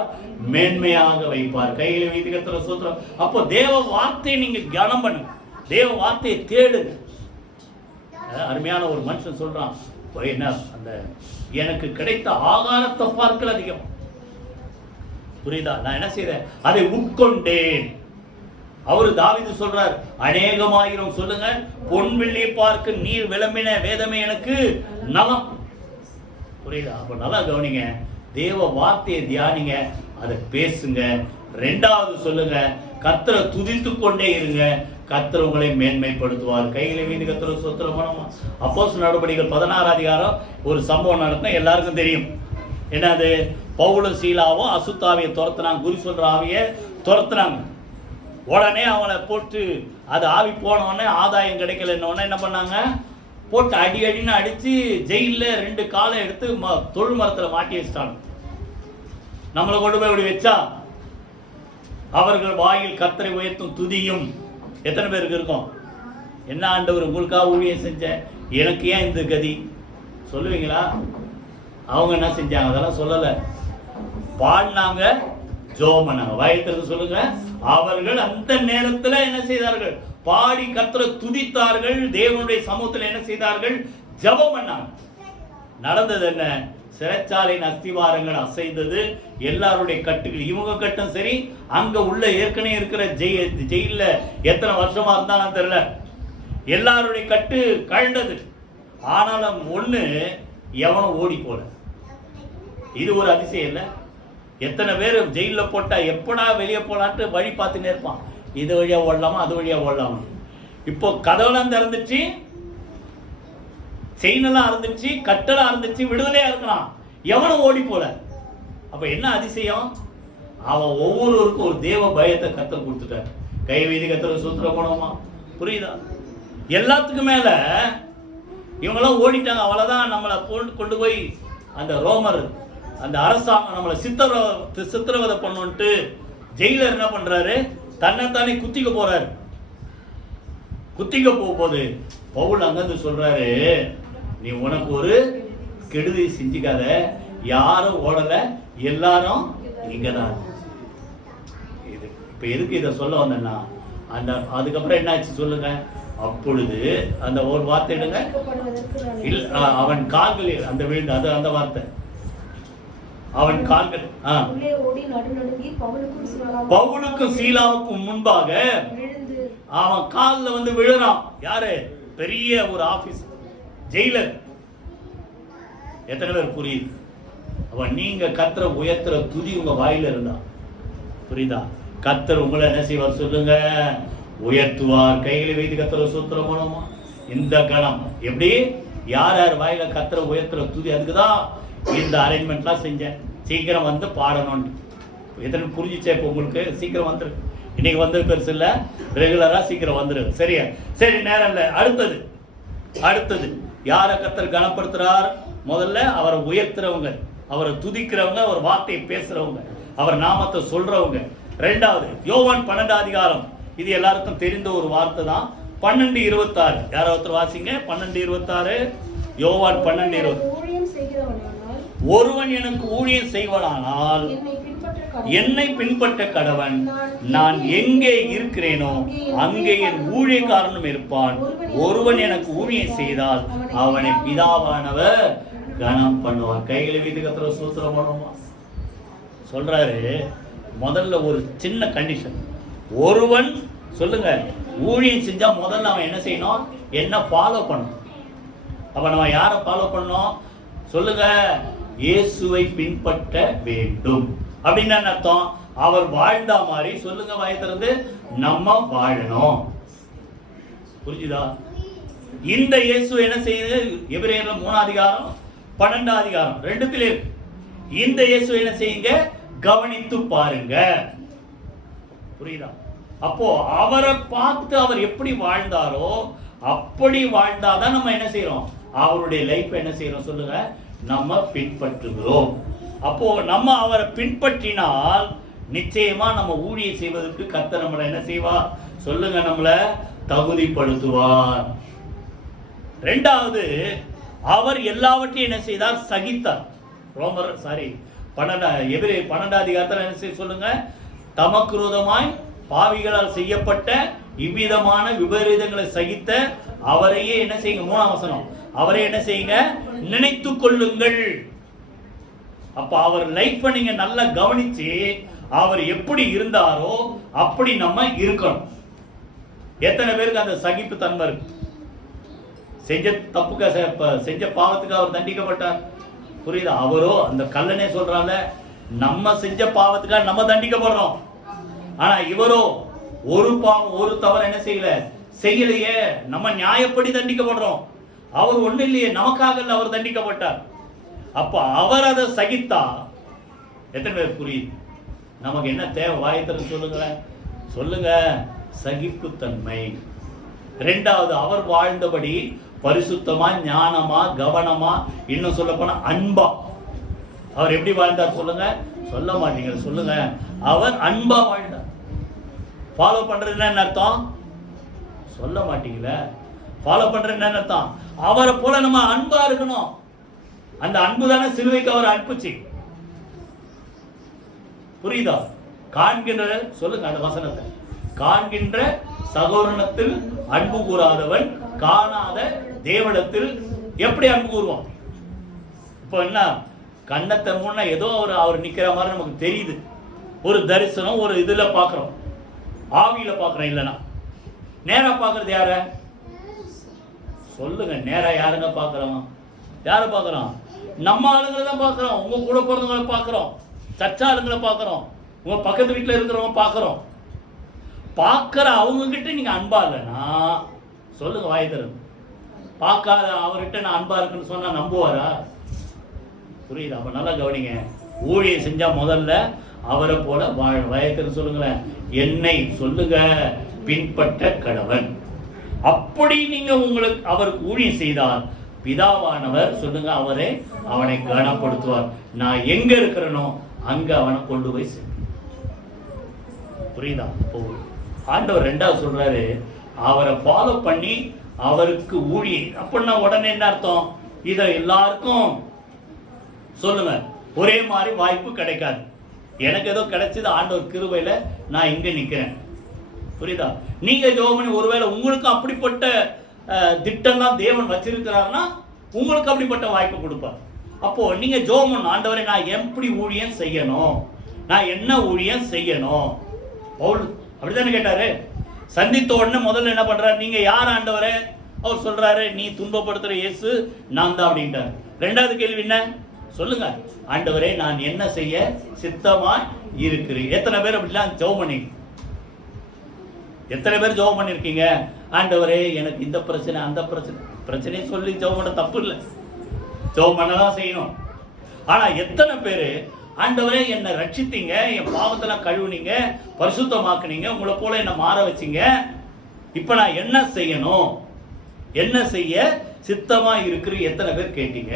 மேன்மையாக வைப்பார். கையில வைத்து கர்த்தர் சூத்திரம். அப்போ தேவ வார்த்தையை நீங்க கனம் பண்ணுங்க. தேவ வார்த்தையை தேடுங்க. அருமையான ஒரு மனுஷன் சொல்றான், என்ன அந்த எனக்கு கிடைத்த ஆகாரத்தை பார்க்கல அதிகம். புரியுதா? நான் என்ன செய்தேன்? அதை உட்கொண்டேன். அவரு தாவீது சொல்றார், அநேகமாயிரம் சொல்லுங்க பொன் வெள்ளி பார்க்க நீர் விளம்பின வேதமே எனக்கு நலம். புரியுதா? அப்ப நல்லா கவனிங்க. தேவ வார்த்தையை தியானிங்க, அதை பேசுங்க. 2வது சொல்லுங்க, கர்த்தரை துதித்து கொண்டே இருங்க. கர்த்தர் உங்களை மேன்மைப்படுத்துவார். கையில மீது கர்த்தரை சோத்திரம் பண்ணணும். அப்போஸ்தலர் நடவடிக்கைகள் 16ஆம் அதிகாரம் ஒரு சம்பவம் நடக்கும், எல்லாருக்கும் தெரியும். என்னது? பவுலும் சீலாவும் அசுத்தாவியை துரத்துனாங்க, குறி சொல்ற ஆவியை துரத்துனாங்க. உடனே அவனை போட்டு அது ஆவி போனோடனே ஆதாயம் கிடைக்கலன்னு என்ன பண்ணாங்க? போட்டு அடின்னு அடிச்சு ஜெயில 2 காலை எடுத்து தொழு மரத்துல மாட்டி வச்சிட்டாங்க. நம்மளை கொண்டு போய் இப்படி வச்சா அவர்கள் வாயில் கர்த்தரை உயர்த்தும் துதியும் எத்தனை பேருக்கு இருக்கும்? என்ன ஆண்டவர் உங்களுக்காக ஊழியம் செஞ்ச, எனக்கு ஏன் இந்த கதி சொல்லுவீங்களா? அவங்க என்ன செஞ்சாங்க? அதெல்லாம் சொல்லலை. பாடினாங்க, ஜெபம் பண்ணாங்க. வாயத்திற்கு சொல்லுங்க. அவர்கள் அந்த நேரத்தில் என்ன செய்தார்கள்? பாடி கர்த்தரை துதித்தார்கள். தேவனுடைய சமூகத்தில் என்ன செய்தார்கள்? ஜெபம் பண்ணாங்க. நடந்தது என்ன? சிறைச்சாலையின் அஸ்திவாரங்கள் அசைந்தது. எல்லாருடைய கட்டுகள், இவங்க கட்டும் சரி, அங்க உள்ள ஏற்கனவே இருக்கிற ஜெயில எத்தனை வருஷமா இருந்தாலும் தெரியல, எல்லாருடைய கட்டு கழண்டது. ஆனாலும் ஒண்ணு, எவனும் ஓடி போல. இது ஒரு அதிசயம் இல்லை? எத்தனை பேர் ஜெயில போட்டா எப்படா வெளியே போலான்ட்டு வழி பார்த்துன்னே இருப்பான். இது வழியா ஓடலாமா, அது வழியா ஓடலாமா. இப்போ கதவெல்லாம் திறந்துச்சு, செயினெல்லாம் இருந்துச்சு, கட்டெல்லாம் இருந்துச்சு, விடுதலையா இருக்கலாம். எவனும் ஓடி போல. அப்ப என்ன அதிசயம்? அவன் ஒவ்வொருவருக்கும் ஒரு தேவ பயத்தை கத்தர் கொடுத்துட்டார். கை வீதி கத்தர் சூத்திர போனோமா, புரியுதா? எல்லாத்துக்கும் மேல இவங்கெல்லாம் ஓடிட்டாங்க. அவ்வளவுதான், நம்மளை கொண்டு போய் அந்த ரோமர், அந்த அரசாங்கம் நம்மளை சித்திரவதை பண்ணுன்ட்டு ஜெயிலர் என்ன பண்றாரு? தன்னைத்தானே குத்திக்க போறாரு. குத்திக்க போகும்போது பவுல் அங்கிருந்து சொல்றாரு, நீ உனக்கு ஒரு கெடுதி செஞ்சுக்காத, யாரும் ஓடல, எல்லாரும் இங்கதான். இது இப்ப எதுக்கு இதை சொல்ல வந்தேன்னா, அந்த அதுக்கப்புறம் என்ன ஆச்சு சொல்லுங்க. அப்பொழுது அந்த ஒரு வார்த்தை எடுங்க, அவன் கால்களில் அந்த விழுந்து, அது அந்த வார்த்தை, அவன் கால்கள் பவுலுக்கும் சீலாவுக்கும் முன்பாக அவன் காலில் வந்து விழுறான். யாரு? பெரிய ஒரு ஆபீஸ் ஜெயிலர். எத்தனை பேர் புரியுது? அவன் நீங்க கர்த்தரை உயர்த்துற துதி உங்க வாயில இருந்தா, புரியுதா? கர்த்தர் உங்களை என்ன செய்வார் சொல்லுங்க? உயர்த்துவார். கையில வைத்து கர்த்தரை சூத்திரம் பண்ணுமா. இந்த கணம் எப்படி? யார் யார் வாயில கர்த்தரை உயர்த்துற துதி, அதுக்குதான் இந்த அரேஞ்ச்மெண்ட்லாம் செஞ்சேன். சீக்கிரம் வந்து பாடணும். எத்தனை புரிஞ்சிச்சே இப்போ உங்களுக்கு? சீக்கிரம் வந்துரு. இன்னைக்கு வந்து பெருசு இல்லை, ரெகுலரா சீக்கிரம் வந்துரு. சரியா? சரி, நேரம் இல்லை. அடுத்தது யாரை கர்த்தர் கனப்படுத்துறார்? முதல்ல அவரை உயர்த்துறவங்க, அவரை துதிக்கிறவங்க, அவர் வார்த்தையை பேசுறவங்க, அவர் நாமத்தை சொல்றவங்க. ரெண்டாவது யோவான் 12 அதிகாரம். இது எல்லாருக்கும் தெரிந்த ஒரு வார்த்தை தான். 12:26 யாராவது வாசிங்க. 12:26 யோவான் 12:20. ஒருவன் எனக்கு ஊழியம் செய்வனானால் என்னை பின்பற்ற கடவன். நான் எங்கே இருக்கிறேனோ அங்கே என் ஊழியக்காரனும் இருப்பான். ஒருவன் எனக்கு ஊழியம் செய்தால் அவனை பிதாவானவர் கனம் பண்ணுவார். கைகளை வீட்டு கத்திர சூத்திரம் பண்ணுவான் சொல்றாரு. முதல்ல ஒரு சின்ன கண்டிஷன். ஒருவன் சொல்லுங்க ஊழியம் செஞ்சா முதல்ல அவன் என்ன செய்யணும்? என்ன ஃபாலோ பண்ணணும். அப்ப நம்ம யாரை ஃபாலோ பண்ணணும் சொல்லுங்க? இயேசுவை பின்பற்ற வேண்டும். அப்படின்னு அர்த்தம், அவர் வாழ்ந்தா மாதிரி சொல்லுங்க வாயத்திலிருந்து நம்ம வாழணும். புரிஞ்சுதா? இந்த இயேசு என்ன செய்யுது? எபிரேயர்ல 3 அதிகாரம் 12 அதிகாரம் ரெண்டுத்திலே இருக்கு. இந்த இயேசு என்ன செய்யுங்க? கவனித்து பாருங்க. புரியுதா? அப்போ அவரை பார்த்து அவர் எப்படி வாழ்ந்தாரோ அப்படி வாழ்ந்தாதான் நம்ம என்ன செய்யறோம்? அவருடைய லைஃப் என்ன செய்யறோம் சொல்லுங்க? நம்ம பின்பற்றுகிறோம். அப்போ நம்ம அவரை பின்பற்றினால் நிச்சயமா நம்ம ஊழியம் செய்வதற்கு கர்த்தர் நம்மளை என்ன செய்வார் சொல்லுங்க? நம்மளை தகுதிப்படுத்துவார். ரெண்டாவது, அவர் எல்லாவற்றையும் என்ன செய்தார்? சகித்தார். எபிரேயர் 12 அதிகாரத்தில் என்ன செய்ய சொல்லுங்க? தமக்கு விரோதமாய் பாவிகளால் செய்யப்பட்ட இவ்விதமான விபரீதங்களை சகித்த அவரையே என்ன செய்யுங்க? 3ஆம் வசனம், அவரை என்ன செய்யுங்க? நினைத்து கொள்ளுங்கள். அப்ப அவர் லைஃப் நீங்க நல்லா கவனிச்சு அவர் எப்படி இருந்தாரோ அப்படி நம்ம இருக்கணும். எத்தனை பேருக்கு அந்த சகிப்பு தன்மை இருக்கு? செஞ்ச தப்புக்கு செஞ்ச பாவத்துக்கு அவர் தண்டிக்கப்பட்டார். புரியுதா? அவரோ அந்த கல்லனே சொல்றாங்க, நம்ம செஞ்ச பாவத்துக்காக நம்ம தண்டிக்கப்படுறோம். ஆனா இவரோ ஒரு பாவம் ஒரு தவறு என்ன செய்யலையே, நம்ம நியாயப்படி தண்டிக்கப்படுறோம். அவர் ஒண்ணு இல்லையே, நமக்காக அவர் தண்டிக்கப்பட்டார். அப்ப அவர் அதை சகித்தா எத்தனை பேர் புரியுது? நமக்கு என்ன தேவை? வாயத்திற்கு சொல்லுங்க. சகிப்புத்தன்மை. ரெண்டாவது, அவர் வாழ்ந்தபடி பரிசுத்தமா, ஞானமா, கவனமா, இன்னும் சொல்ல போனா அன்பா. அவர் எப்படி வாழ்ந்தார் சொல்லுங்க? சொல்ல மாட்டீங்க, சொல்லுங்க. அவர் அன்பா வாழ்ந்தார். ஃபாலோ பண்றதுன்னா என்ன அர்த்தம்? சொல்ல மாட்டீங்களே. ஃபாலோ பண்றது என்ன அர்த்தம்? அவரை போல நம்ம அன்பா இருக்கணும். அந்த அன்பு தானே சிலுவைக்கு அவர் அனுப்புச்சு. புரியுதா? காண்கின்ற, சொல்லுங்க அந்த வசனத்தை, காண்கின்ற சகோதரனத்தில் அன்பு கூறாதவன் காணாத தேவனிடத்தில் எப்படி அன்பு கூறுவான்? இப்போ என்ன, கண்ணத்தை முன்ன ஏதோ அவர் நிக்கிற மாதிரி நமக்கு தெரியுது, ஒரு தரிசனம், ஒரு இதுல பாக்குறோம், ஆவியில பாக்குறோம். இல்லைன்னா நேரா பாக்குறது யார சொல்லுங்க? நேரா யாருங்க பாக்குறோம்? யார பாக்குறோம்? நம்ம ஆளுங்களை தான் பாக்குறோம். உங்க கூட பிறந்தவங்களை பாக்குறோம், சர்ச்ச ஆளுங்களை பாக்குறோம், உங்க பக்கத்து வீட்டுல இருக்கிறவங்க பாக்குறோம். பார்க்கிற அவங்க கிட்ட நீங்க அன்பா இல்லைன்னா சொல்லுங்க, வாய் தரும். பார்க்காத அவர்கிட்ட நான் அன்பா இருக்குன்னு சொன்னா நம்புவாரா? புரியுது? அப்ப நல்லா கவனிங்க. ஊழியம் செஞ்சா முதல்ல அவரை போல வயத்திற்கு சொல்லுங்களேன், என்னை சொல்லுங்க பின்பற்ற கடவன். அப்படி நீங்க உங்களுக்கு அவருக்கு ஊழியம் செய்தால் பிதாவானவர் சொல்லுங்க அவனை கனப்படுத்துவார். நான் எங்க இருக்கிறனோ அங்க அவனை கொண்டு போய் சேர்க்க. புரியுதா? ஆண்டவர் ரெண்டாவது சொல்றாரு, அவரை ஃபாலோ பண்ணி அவருக்கு ஊழியம். அப்படின்னா உடனே என்ன அர்த்தம்? இதை எல்லாருக்கும் சொல்லுங்க ஒரே மாதிரி வாய்ப்பு கிடைக்காது. எனக்கு ஏதோ கிடைச்சது ஆண்டவர் கிருபையில நான் இங்க நிக்கிறேன். புரியுதா? நீங்க ஜெபம் ஒருவேளை உங்களுக்கு அப்படிப்பட்ட திட்டம் தான் தேவன் வச்சிருக்கிறாருன்னா உங்களுக்கு அப்படிப்பட்ட வாய்ப்பு கொடுப்பார். அப்போ நீங்க ஜெபம், ஆண்டவரே நான் எப்படி ஊழியம் செய்யணும், நான் என்ன ஊழியம் செய்யணும்? பவுல் அப்படித்தானே கேட்டாரு. சந்தித்த உடனே முதல்ல என்ன பண்றாரு? நீங்க யார் ஆண்டவரே? அவர் சொல்றாரு, நீ துன்பப்படுத்துற இயேசு நான் தான் அப்படின்ட்டார். ரெண்டாவது கேள்வி என்ன சொல்லுங்க? ஆண்டவரே நான் என்ன செய்ய சித்தமா இருக்கிறேன். எத்தனை பேர் அப்படிலாம் ஜெபம் பண்ணி, எத்தனை பேர் ஜெபம் பண்ணிருக்கீங்க? ஆண்டவரே எனக்கு இந்த பிரச்சனை அந்த பிரச்சனையை சொல்லி ஜெபம் பண்ண தப்பு இல்லை, ஜெபம் பண்ணதான் செய்யணும். ஆனா எத்தனை பேரு ஆண்டவரே என்னை ரட்சித்தீங்க, என் பாவத்தெல்லாம் கழுவுனீங்க, பரிசுத்தமாக்குனீங்க, உங்களை போல என்ன மாற வச்சீங்க, இப்ப நான் என்ன செய்யணும், என்ன செய்ய சித்தமா இருக்கிற எத்தனை பேர் கேட்டீங்க?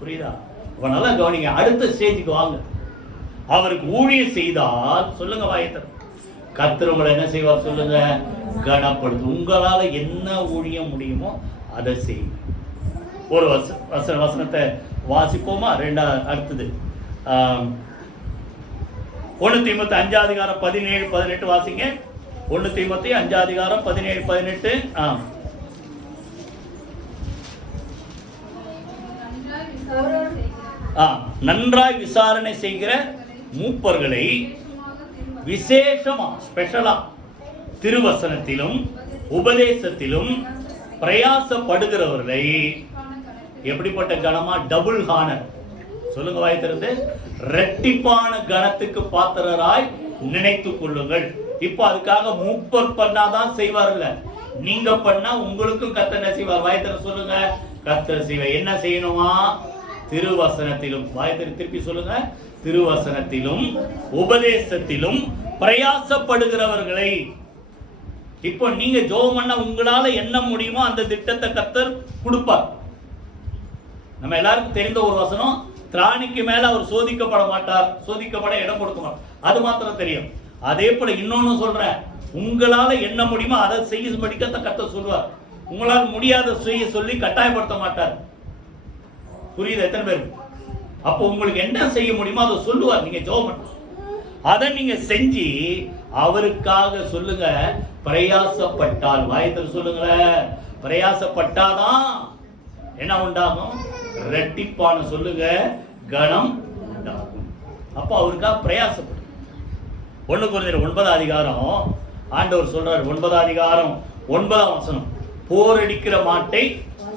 புரியுதா? அப்ப நல்லா கவனிங்க. அடுத்த ஸ்டேஜுக்கு வாங்க. அவருக்கு ஊழியம் செய்தால் சொல்லுங்க, வாயத்தை கர்த்தர் உங்களை என்ன செய்வார் சொல்லுங்க? கனப்படுத்து. உங்களால என்ன ஊழியம் முடியுமோ அதை செய்யுங்க. ஒரு வசனத்தை வாசிப்போமா? ரெண்டாவது அடுத்தது 1 தீமோத்தேயு 5 அதிகாரம் 17 18 வாசிங்க. 1 தீமோத்தேயு 5 அதிகாரம் 17 18. நன்றாய் விசாரணை செய்கிற மூப்பர்களை விசேஷமா ஸ்பெஷலா திருவசனத்திலும் உபதேசத்திலும் பிரயாசப்படுகிறவர்களை எப்படிப்பட்ட கனமா? Double honour. சொல்லுங்க வாய் திறந்து, இரட்டிப்பான கனத்துக்கு பாத்திரராய் நினைத்துக் கொள்ளுங்கள். இப்ப அதுக்காக மூப்பர் பண்ணாதான் செய்வார்ல, நீங்க பண்ணா உங்களுக்கும் கர்த்தர் என்ன செய்வார்? வாய் திறந்து சொல்லுங்க, கர்த்தர் செய்வார். என்ன செய்யணுமா? திருவசனத்திலும், வாய் திருப்பி சொல்லுங்க, திருவசனத்திலும் உபதேசத்திலும் பிரயாசப்படுகிறவர்களை. இப்போ நீங்க ஜெபம் பண்ண உங்களால என்ன முடியுமோ அந்த திட்டத்தை கர்த்தர் கொடுப்பார். நம்ம எல்லாருக்கும் தெரிந்த ஒரு வசனம், திராணிக்கு மேல அவர் சோதிக்கப்பட மாட்டார், சோதிக்கப்பட இடம் கொடுக்க மாட்டார். அது மாத்திரம் தெரியும். அதே போல இன்னொன்னு சொல்றேன், உங்களால என்ன முடியுமோ அதை செய்ய கர்த்தர் சொல்லுவார். உங்களால் முடியாத செய்ய சொல்லி கட்டாயப்படுத்த மாட்டார். புரியுது எத்தனை பேருக்கு? அப்போ உங்களுக்கு என்ன செய்ய முடியுமோ அதை சொல்லுவார். நீங்க ஜெபம் பண்ண அதை நீங்க செஞ்சு அவருக்காக சொல்லுங்க, பிரயாசப்பட்டால். வாயத்தில் சொல்லுங்களேன், பிரயாசப்பட்டாதான் என்ன உண்டாகும்? இரட்டிப்பான சொல்லுங்க கனம் உண்டாகும். அப்போ அவருக்காக பிரயாசப்படும். 1 கொரிந்தியர் 9 அதிகாரம் ஆண்டவர் சொல்றாரு, 9 அதிகாரம் 9 வசனம், போர் அடிக்கிற மாட்டை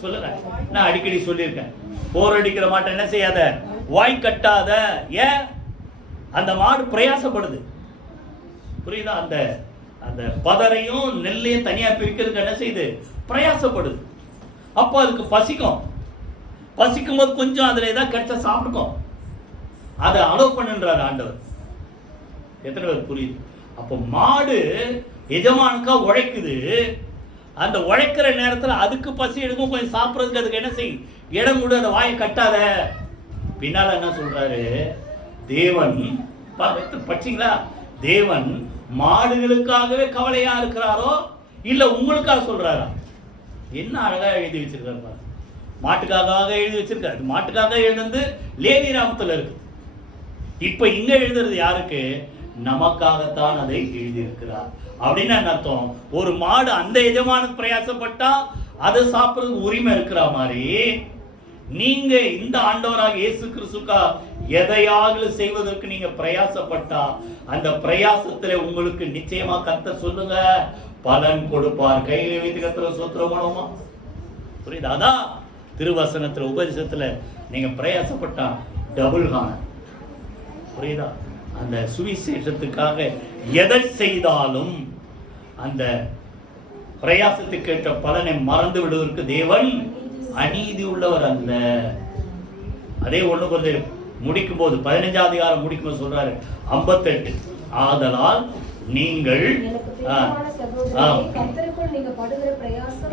சொல்லுங்க. நான் அடிக்கடி சொல்லியிருக்கேன், போர் அடிக்கிற மாட்டை என்ன செய்யாத, வாய் கட்டாத. ஏன்? அந்த மாடு பிரயாசப்படுது. புரியுதா? அந்த அந்த பதரையும் நெல்லையும் தனியா பிரிக்கிறதுக்கு என்ன செய்யுது? பிரயாசப்படுது. அப்போ அதுக்கு பசிக்கும். பசிக்கும் போது கொஞ்சம் அதுல ஏதாவது கிடைச்சா சாப்பிடுக்கும். அதை அலோவ் பண்ணுன்றார் ஆண்டவர். எத்தனை பேர் புரியுது? அப்போ மாடு எஜமானுக்கா உழைக்குது. அந்த உழைக்கிற நேரத்தில் அதுக்கு பசி எடுக்கும், கொஞ்சம் சாப்பிட்றதுக்கு அதுக்கு என்ன செய்யும்? இடம் கூட, அந்த வாயை கட்டாத. பின்னால என்ன சொல்றாரு, தேவன் படிச்சீங்களா, தேவன் மாடுகளுக்காகவே கவலையா இருக்கிறாரோ இல்ல உங்களுக்காக சொல்றாரா? என்ன அழகா எழுதி வச்சிருக்காரு. மாட்டுக்காக எழுதி வச்சிருக்காரு. மாட்டுக்காக எழுதுறது லேவியராமத்துல இருக்கு. இப்ப இங்க எழுதுறது யாருக்கு? நமக்காகத்தான் அதை எழுதியிருக்கிறார். அப்படின்னு அர்த்தம், ஒரு மாடு அந்த எஜமானுக்கு பிரயாசப்பட்டா அதை சாப்பிடுறதுக்கு உரிமை இருக்கிற மாதிரி நீங்க இந்த ஆண்டவராக இயேசு கிறிஸ்துக்கா எதையாக செய்வதற்கு நீங்க பிரயாசப்பட்டா அந்த பிரயாசத்துல உங்களுக்கு நிச்சயமா கர்த்தர் சொல்லுங்க பலன் கொடுப்பார். கையில வைத்து கர்த்தர் சோத்திரம் பண்ணுவோமா? புரியுதா? அதான் திருவசனத்துல உபதேசத்துல நீங்க பிரயாசப்பட்டா டபுள் காண. புரியுதா? அந்த சுவிசேஷத்துக்காக எதை செய்தாலும் அந்த பிரயாசத்துக்கு ஏற்ற பலனை மறந்து விடுவதற்கு தேவன் அநீதி உள்ளவர் அல்ல. அதே ஒண்ணு கொஞ்சம் முடிக்கும் போது 15ஆம் அதிகாரம் முடிக்கும் போது சொல்றாரு 58, ஆதலால் நீங்கள்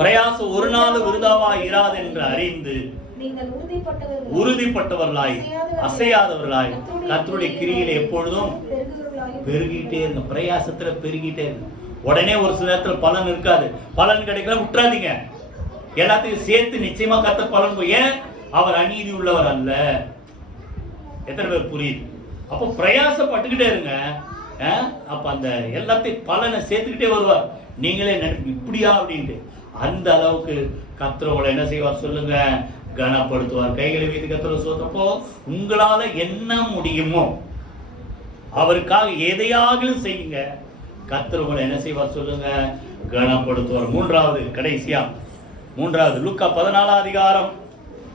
பிரயாசம் ஒரு நாள் விருதாவா இராது என்று அறிந்து உறுதிப்பட்டவர்களாய் அசையாதவர்களாய் கர்த்தருடைய கிரியில எப்பொழுதும் பெருகிட்டே இருங்க. பிரயாசத்துல பெருகிட்டே இருங்க. உடனே ஒரு சில நேரத்துல பலன் இருக்காது. பலன் கிடைக்கல விட்டுறாதீங்க. எல்லாத்தையும் சேர்த்து நிச்சயமா கர்த்தர் பலன். ஏன்? அவர் அநீதி உள்ளவர் அல்ல. எத்தனை பேர் புரியுது? அப்போ பிரயாசப்பட்டுக்கிட்டே இருங்க. அப்ப அந்த எல்லாத்தையும் பலனை சேர்த்துக்கிட்டே வருவார். நீங்களே இப்படியா அப்படின்ட்டு அந்த அளவுக்கு கர்த்தர் உங்களை என்ன செய்வார் சொல்லுங்க? கனப்படுத்துவார். கைகளை வைத்து கர்த்தர் சொல்றப்போ உங்களால என்ன முடியுமோ அவருக்காக எதையாவது செய்யுங்க. கர்த்தர் உங்களை என்ன செய்வார் சொல்லுங்க? கனப்படுத்துவார். மூன்றாவது, கடைசியா மூன்றாவது, லூக்கா 14ஆம் அதிகாரம்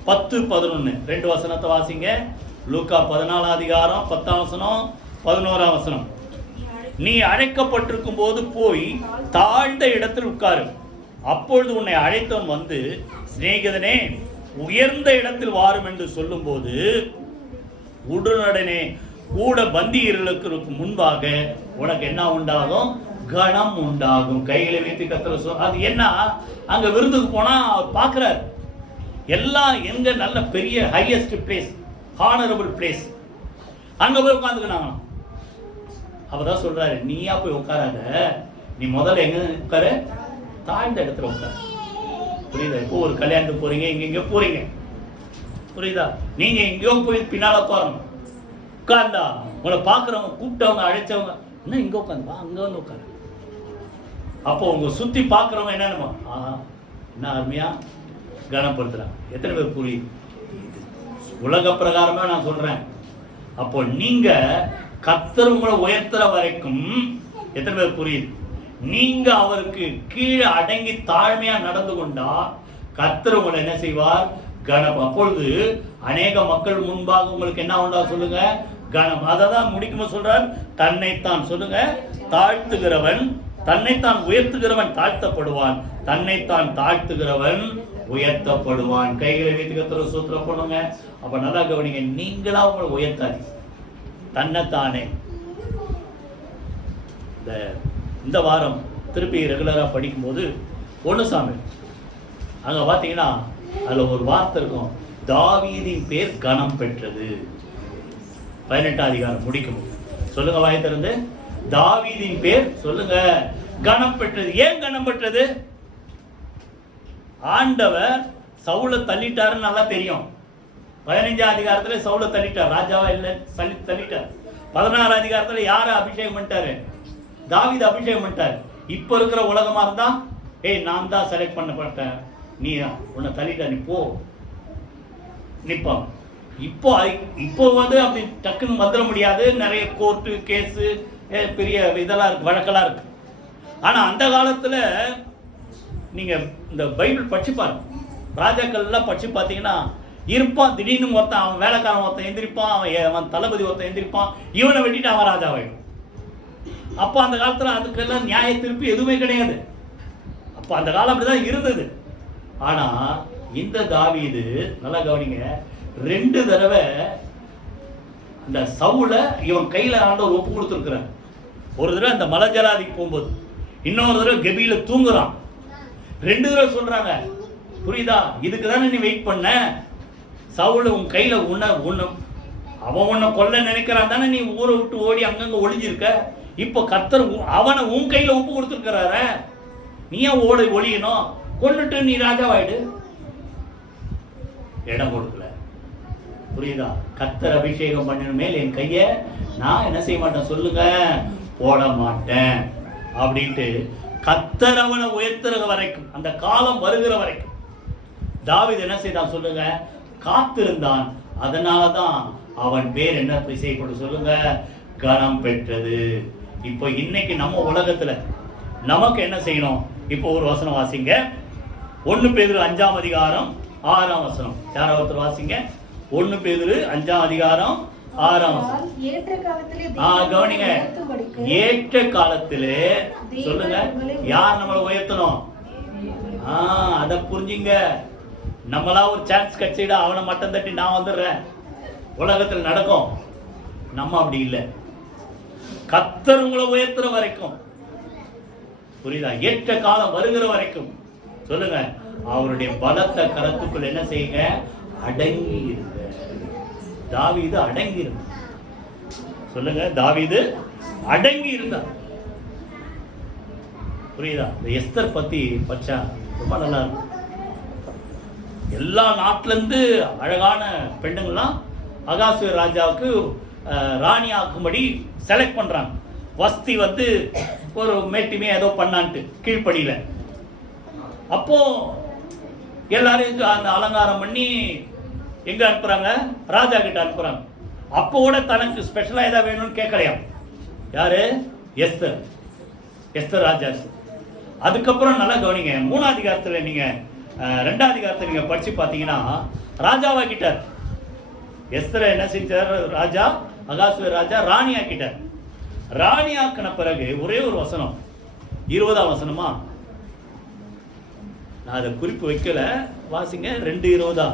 10, 11 2 வசனத்தை வாசிங்க. லூக்கா 14ஆம் அதிகாரம் 10ஆம் வசனம் 11ஆம் வசனம். நீ அழைக்கப்பட்டிருக்கும் போது போய் தாழ்ந்த இடத்தில் உட்காரு. அப்பொழுது உன்னை அழைத்தவன் வந்து சிநேகிதனே உயர்ந்த இடத்தில் வாரும் என்று சொல்லும் போது உடனே கூட பந்தியர்களுக்கு முன்பாக உனக்கு என்ன உண்டாகும்? கணம் உண்டாகும். கைகளை வைத்து கர்த்தர் அது என்ன? அங்க விருந்துக்கு போனா அவர் பார்க்கிறார் எல்லாம் எங்க நல்ல பெரிய ஹையஸ்ட் பிளேஸ், ஹானரபிள் பிளேஸ், அங்க போய் உட்காந்துக்கினாங்க. அப்பதான் சொல்றாரு, நீயா போய் உட்காராத, நீ முதல்ல எங்க உட்காரு? தாழ்ந்த இடத்துல உட்காரு. புரியுதா? இப்போ ஒரு கல்யாணத்துக்கு போறீங்க, இங்க போறீங்க, புரியுதா? நீங்க எங்கேயோ போய் பின்னால உட்காரணும். உட்கார்ந்தா உங்களை பாக்குறவங்க, கூப்பிட்டவங்க, அழைச்சவங்க, என்ன இங்க உட்காந்து அங்க வந்து உட்காரு. அப்போ உங்க சுத்தி பாக்குறவங்க என்னன்னு என்ன அருமையா கனப்படுத்துறாங்க. எத்தனை பேர் புரியுது? உலக பிரகாரமா நான் சொல்றேன். அப்போ நீங்க கர்த்தர் உங்களை உயர்த்துற வரைக்கும் எத்தனை பேர் புரியுது? நீங்க அவருக்கு கீழே அடங்கி தாழ்மையா நடந்து கொண்டா கர்த்தர் உங்களை என்ன செய்வார்? கனம். அப்பொழுது அநேக மக்கள் முன்பாக உங்களுக்கு என்ன உண்டா சொல்லுங்க? கனம். அததான் முடிக்கும்போது சொல்றார், தன்னைத்தான் சொல்லுங்க தாழ்த்துகிறவன், தன்னைத்தான் உயர்த்துகிறவன் தாழ்த்தப்படுவான், தன்னைத்தான் தாழ்த்துகிறவன் உயர்த்தப்படுவான். கைகளை வைத்து கர்த்தரை ஸ்தோத்திரம் பண்ணுங்க. அப்ப நல்லா கவனிங்க, நீங்களா உங்களை உயர்த்தாது, தன்னைத்தானே. இந்த வாரம் திருப்பி ரெகுலரா படிக்கும்போது 1 சாமுவேல் அங்க பாத்தீங்கன்னா அதுல ஒரு வார்த்தை இருக்கும், தாவீதின் பேர் கனம் பெற்றது. 18ஆம் அதிகாரம் முடிக்கும் சொல்லுங்க, வாய் திறந்து. தாவீதின் பேர் சொல்லுங்க கனம் பெற்றது. ஏன் கனம் பெற்றது? ஆண்டவர் சவுலை தள்ளிட்டாருன்னு நல்லா தெரியும். 15ஆம் அதிகாரத்துல சவுலை தள்ளிட்டார், ராஜாவா இல்ல தள்ளிட்டார். 16ஆம் அதிகாரத்துல யார அபிஷேகம் பண்ணிட்டாரு? தாவீது அபிஷேகம் பண்ணிட்டாரு. இப்ப இருக்கிற உலகமா இருந்தா, நான் தான் செலக்ட் பண்ணப்பட்டேன், நீ உன்னை தள்ளிட்ட, நீ போ நிப்பான். இப்போ வந்து அப்படி டக்குன்னு வந்துட முடியாது. நிறைய கோர்ட்டு கேஸு, பெரிய இதெல்லாம் இருக்கு, வழக்கெல்லாம் இருக்கு. ஆனா அந்த காலத்துல நீங்க இந்த பைபிள் படிச்சு பாருங்க, ராஜாக்கள் எல்லாம் படிச்சு பார்த்தீங்கன்னா இருப்பான், திடீர்னு ஒருத்தன், அவன் வேலைக்காரன் ஒருத்தன் எந்திரிப்பான், அவன் தளபதி ஒருத்தன் எந்திரிப்பான், இவனை வெட்டிட்டு அவன் ராஜாவாயிடும். அப்போ அந்த காலத்துல அதுக்கெல்லாம் நியாய திருப்பி எதுவுமே கிடையாது. அப்போ அந்த காலம் அப்படிதான் இருந்தது. ஆனா இந்த தாவீது நல்லா கவனிங்க, 2 தடவை அந்த சவுலை இவன் கையில ஆண்டவர் ஒப்பு கொடுத்துருக்கிறான். ஒரு தடவை அந்த மலஜலாதிக்கு போகும்போது, இன்னொரு தடவை கெபியில தூங்குறான். 2 தடவை சொல்றாங்க, புரியுதா? இதுக்கு தானே நீ வெயிட் பண்ண, சவுல உன் கையில அவன் உன்னை கொல்ல நினைக்கிறான் தானே நீ ஊரை விட்டு ஓடி அங்கங்க ஒளிஞ்சிருக்க. இப்போ கர்த்தர் அவனை உன் கையில ஒப்பு கொடுத்துருக்கிறார, நீ ஏன் ஓடி ஒளியணும்? கொண்டுட்டு நீ ராஜாவாயிடு. இடம் கொடுக்கல. புரியுதா? கர்த்தர் அபிஷேகம் பண்ணின மேல் என் கைய நான் என்ன செய்ய மாட்டேன் சொல்லுங்க, போட மாட்டேன் அப்படின்ட்டு கர்த்தர் அவனை உயர்த்துற வரைக்கும், அந்த காலம் வருகிற வரைக்கும் தாவீது என்ன செய்தான் சொல்லுங்க, காத்திருந்தான். அதனாலதான் அவன் பேர் என்ன செய்யப்படும் சொல்லுங்க, கனம் பெற்றது. இப்போ இன்னைக்கு நம்ம உலகத்துல நமக்கு என்ன செய்யணும்? இப்போ ஒரு வசனம் வாசிங்க, 1 பேதுரு 5ஆம் அதிகாரம் 6ஆம் வசனம். யாராவது வாசிங்க, 1 பேதுரு 5ஆம் அதிகாரம் 6ஆம் வசனம். கவனிங்க, ஏற்ற காலத்திலே சொல்லுங்க, யார் நம்மளை உயர்த்தணும்? அத புரிஞ்சுங்க. நம்மளா ஒரு சான்ஸ் கிடைச்சிடா அவனை மட்டம் தட்டி நான் வந்துடுறேன், உலகத்தில் நடக்கும். நம்ம அப்படி இல்லை. கர்த்தர் உங்களை உயர்த்துற வரைக்கும், புரியுதா, ஏற்ற காலம் வருகிற வரைக்கும் சொல்லுங்க, அவருடைய பலத்த கரத்துக்குள் என்ன செய்யுங்க, அடங்கி இருங்க. தாவீது அடங்கி இருந்த சொல்லுங்க, தாவீது அடங்கி இருந்தார். புரியுதா? இந்த எஸ்தர் பத்தி பச்சா ரொம்ப நல்லா இருக்கும். எல்லா நாட்டில இருந்து அழகான பெண்ணுங்கள்லாம் அகாசுவேர் ராஜாவுக்கு ராணி ஆக்கும்படி செலக்ட் பண்றாங்க. வஸ்தி வந்து ஒரு மேட்டிமே ஏதோ பண்ணான்ட்டு கீழ்ப்படியில. அப்போ எல்லாரும் அந்த அலங்காரம் பண்ணி எங்க அனுப்புறாங்க, ராஜா கிட்ட அனுப்புறாங்க. அப்போ கூட தனக்கு ஸ்பெஷலா ஏதாவது வேணும்னு கேட்கலையாம். யாரு? எஸ்தர். எஸ்தர் ராஜா. அதுக்கப்புறம் நல்லா கவனிங்க, 3ஆம் அதிகாரத்துல நீங்க 2ஆம் அதிகாரத்தை நீங்க படிச்சு பார்த்தீங்கன்னா ராஜாவாக்கிட்டார். எஸ்தரை என்ன செஞ்சார் ராஜா? அகாசுவேர் ராஜா ராணி ஆக்கிட்டார். ராணி ஆக்கின பிறகு ஒரே ஒரு வசனம், 20ஆம் வசனமா, நான் அதை குறிப்பு வைக்கல, வாசிங்க. 2:20.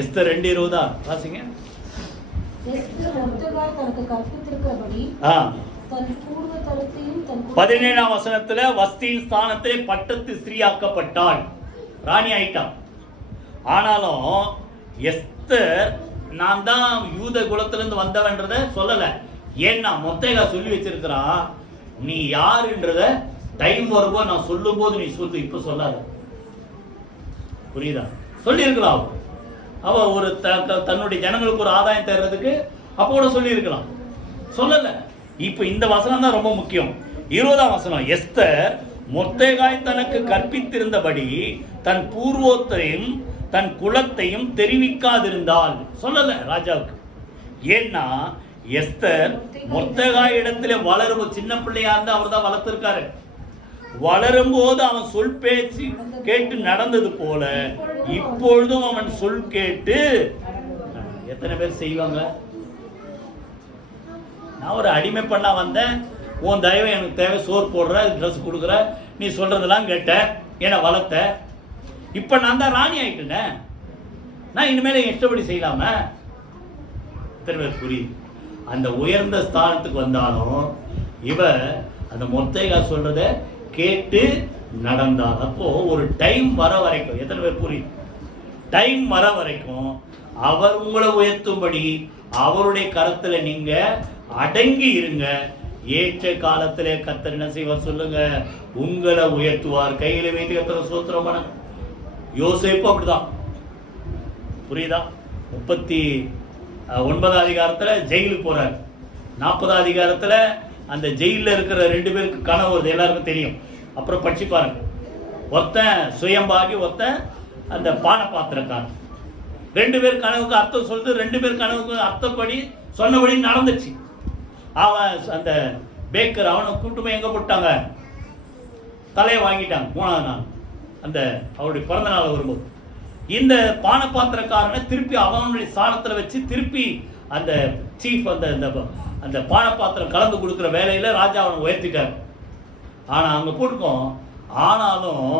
எஸ்தர் 2:20 வாசிங்க. 17ஆம் வசனத்துல வஸ்தியின் ஸ்தானத்திலே பட்டத்து ஸ்திரீயாக்கப்பட்டாள், ராணி ஆயிட்டான். ஆனாலும் எஸ்தர் நான் தான் யூத குலத்திலிருந்து வந்தவன்றத சொல்லல. ஏன்னா மொத்தேகா சொல்லி வச்சிருக்கிறான், நீ யாருன்றத டைம் வரும்போது நான் சொல்லும் போது நீ சொல்லு, இப்ப சொல்லாத. புரியுதா? சொல்லி இருக்கலாம். அவ ஒரு தன்னுடைய ஜனங்களுக்கு ஒரு ஆதாயம் தர்றதுக்கு அப்போ கூட சொல்லி இருக்கலாம், சொல்லல. இப்ப இந்த வசனம் தான் ரொம்ப முக்கியம். 20ஆம் வசனம், எஸ்தர் மொர்தெகாய் தனக்கு கற்பித்திருந்தபடி தன் பூர்வோத்தையும் தன் குலத்தையும் தெரிவிக்காதிருந்தால், சொல்லல ராஜாவுக்கு. ஏன்னா எஸ்தர் மொர்தெகாய் இடத்துல வளரும், சின்ன பிள்ளையா இருந்து அவர் தான் வளர்த்திருக்காரு. வளரும் போது அவன் சொல் பேச்சு கேட்டு நடந்தது போல இப்பொழுதும் அவன் சொல் கேட்டு எத்தனை பேர் செய்வாங்க? நான் ஒரு அடிமை பண்ணா வந்தேன், உன் தயவு எனக்கு தேவை, சோறு போடுற, ட்ரெஸ் கொடுக்குற, நீ சொல்றதெல்லாம் கேட்ட, என்னை வளர்த்த, இப்ப நான் தான் ராணி ஆயிட்டேன், நான் இனிமேல இஷ்டப்படி செய்யலாம? எத்தனை பேர் புரியுது? அந்த உயர்ந்த ஸ்தானத்துக்கு வந்தாலும் இவ அந்த மொர்தெகா சொல்றத கேட்டு நடந்தார். அப்போ ஒரு டைம் வர வரைக்கும், எத்தனை பேர் புரியுது? டைம் வர வரைக்கும் அவர் உங்களை உயர்த்தும்படி அவருடைய கரத்துல நீங்க அடங்கி இருங்க. ஏற்ற காலத்திலே கர்த்தர் என்ன செய்வார் சொல்லுங்க, உங்களை உயர்த்துவார். கையில வைத்து கர்த்தர் ஸ்தோத்திரம் பண்ண. யோசேப்பு அப்படிதான், புரியுதா? 39ஆம் அதிகாரத்துல ஜெயிலுக்கு போறாரு. 40ஆம் அதிகாரத்துல அந்த ஜெயில இருக்கிற 2 பேருக்கு கனவு வருது, எல்லாருக்கும் தெரியும். அப்புறம் படிச்சு பாருங்க. ஒருத்தன் சுயம்பாகி, ஒருத்தன் அந்த பான பாத்திரக்காரன். 2 பேர் கனவுக்கு அர்த்தம் சொல்றது, 2 பேர் கனவுக்கு அர்த்தப்படி சொன்னபடி நடந்துச்சு. அவன் அந்த பேக்கர் அவனை கூட்டு போய் எங்க போட்டாங்க, தலையை வாங்கிட்டாங்க 3ஆவது நாள், அந்த அவருடைய பிறந்த நாள் வரும்போது. இந்த பான பாத்திரக்காரனை திருப்பி அவனுடைய சாணத்துல வச்சு திருப்பி அந்த சீஃப் அந்த பான பாத்திரம் கலந்து கொடுக்குற வேலையில ராஜா அவனை உயர்த்திட்டார். ஆனா அங்க போட்டுக்கோம். ஆனாலும்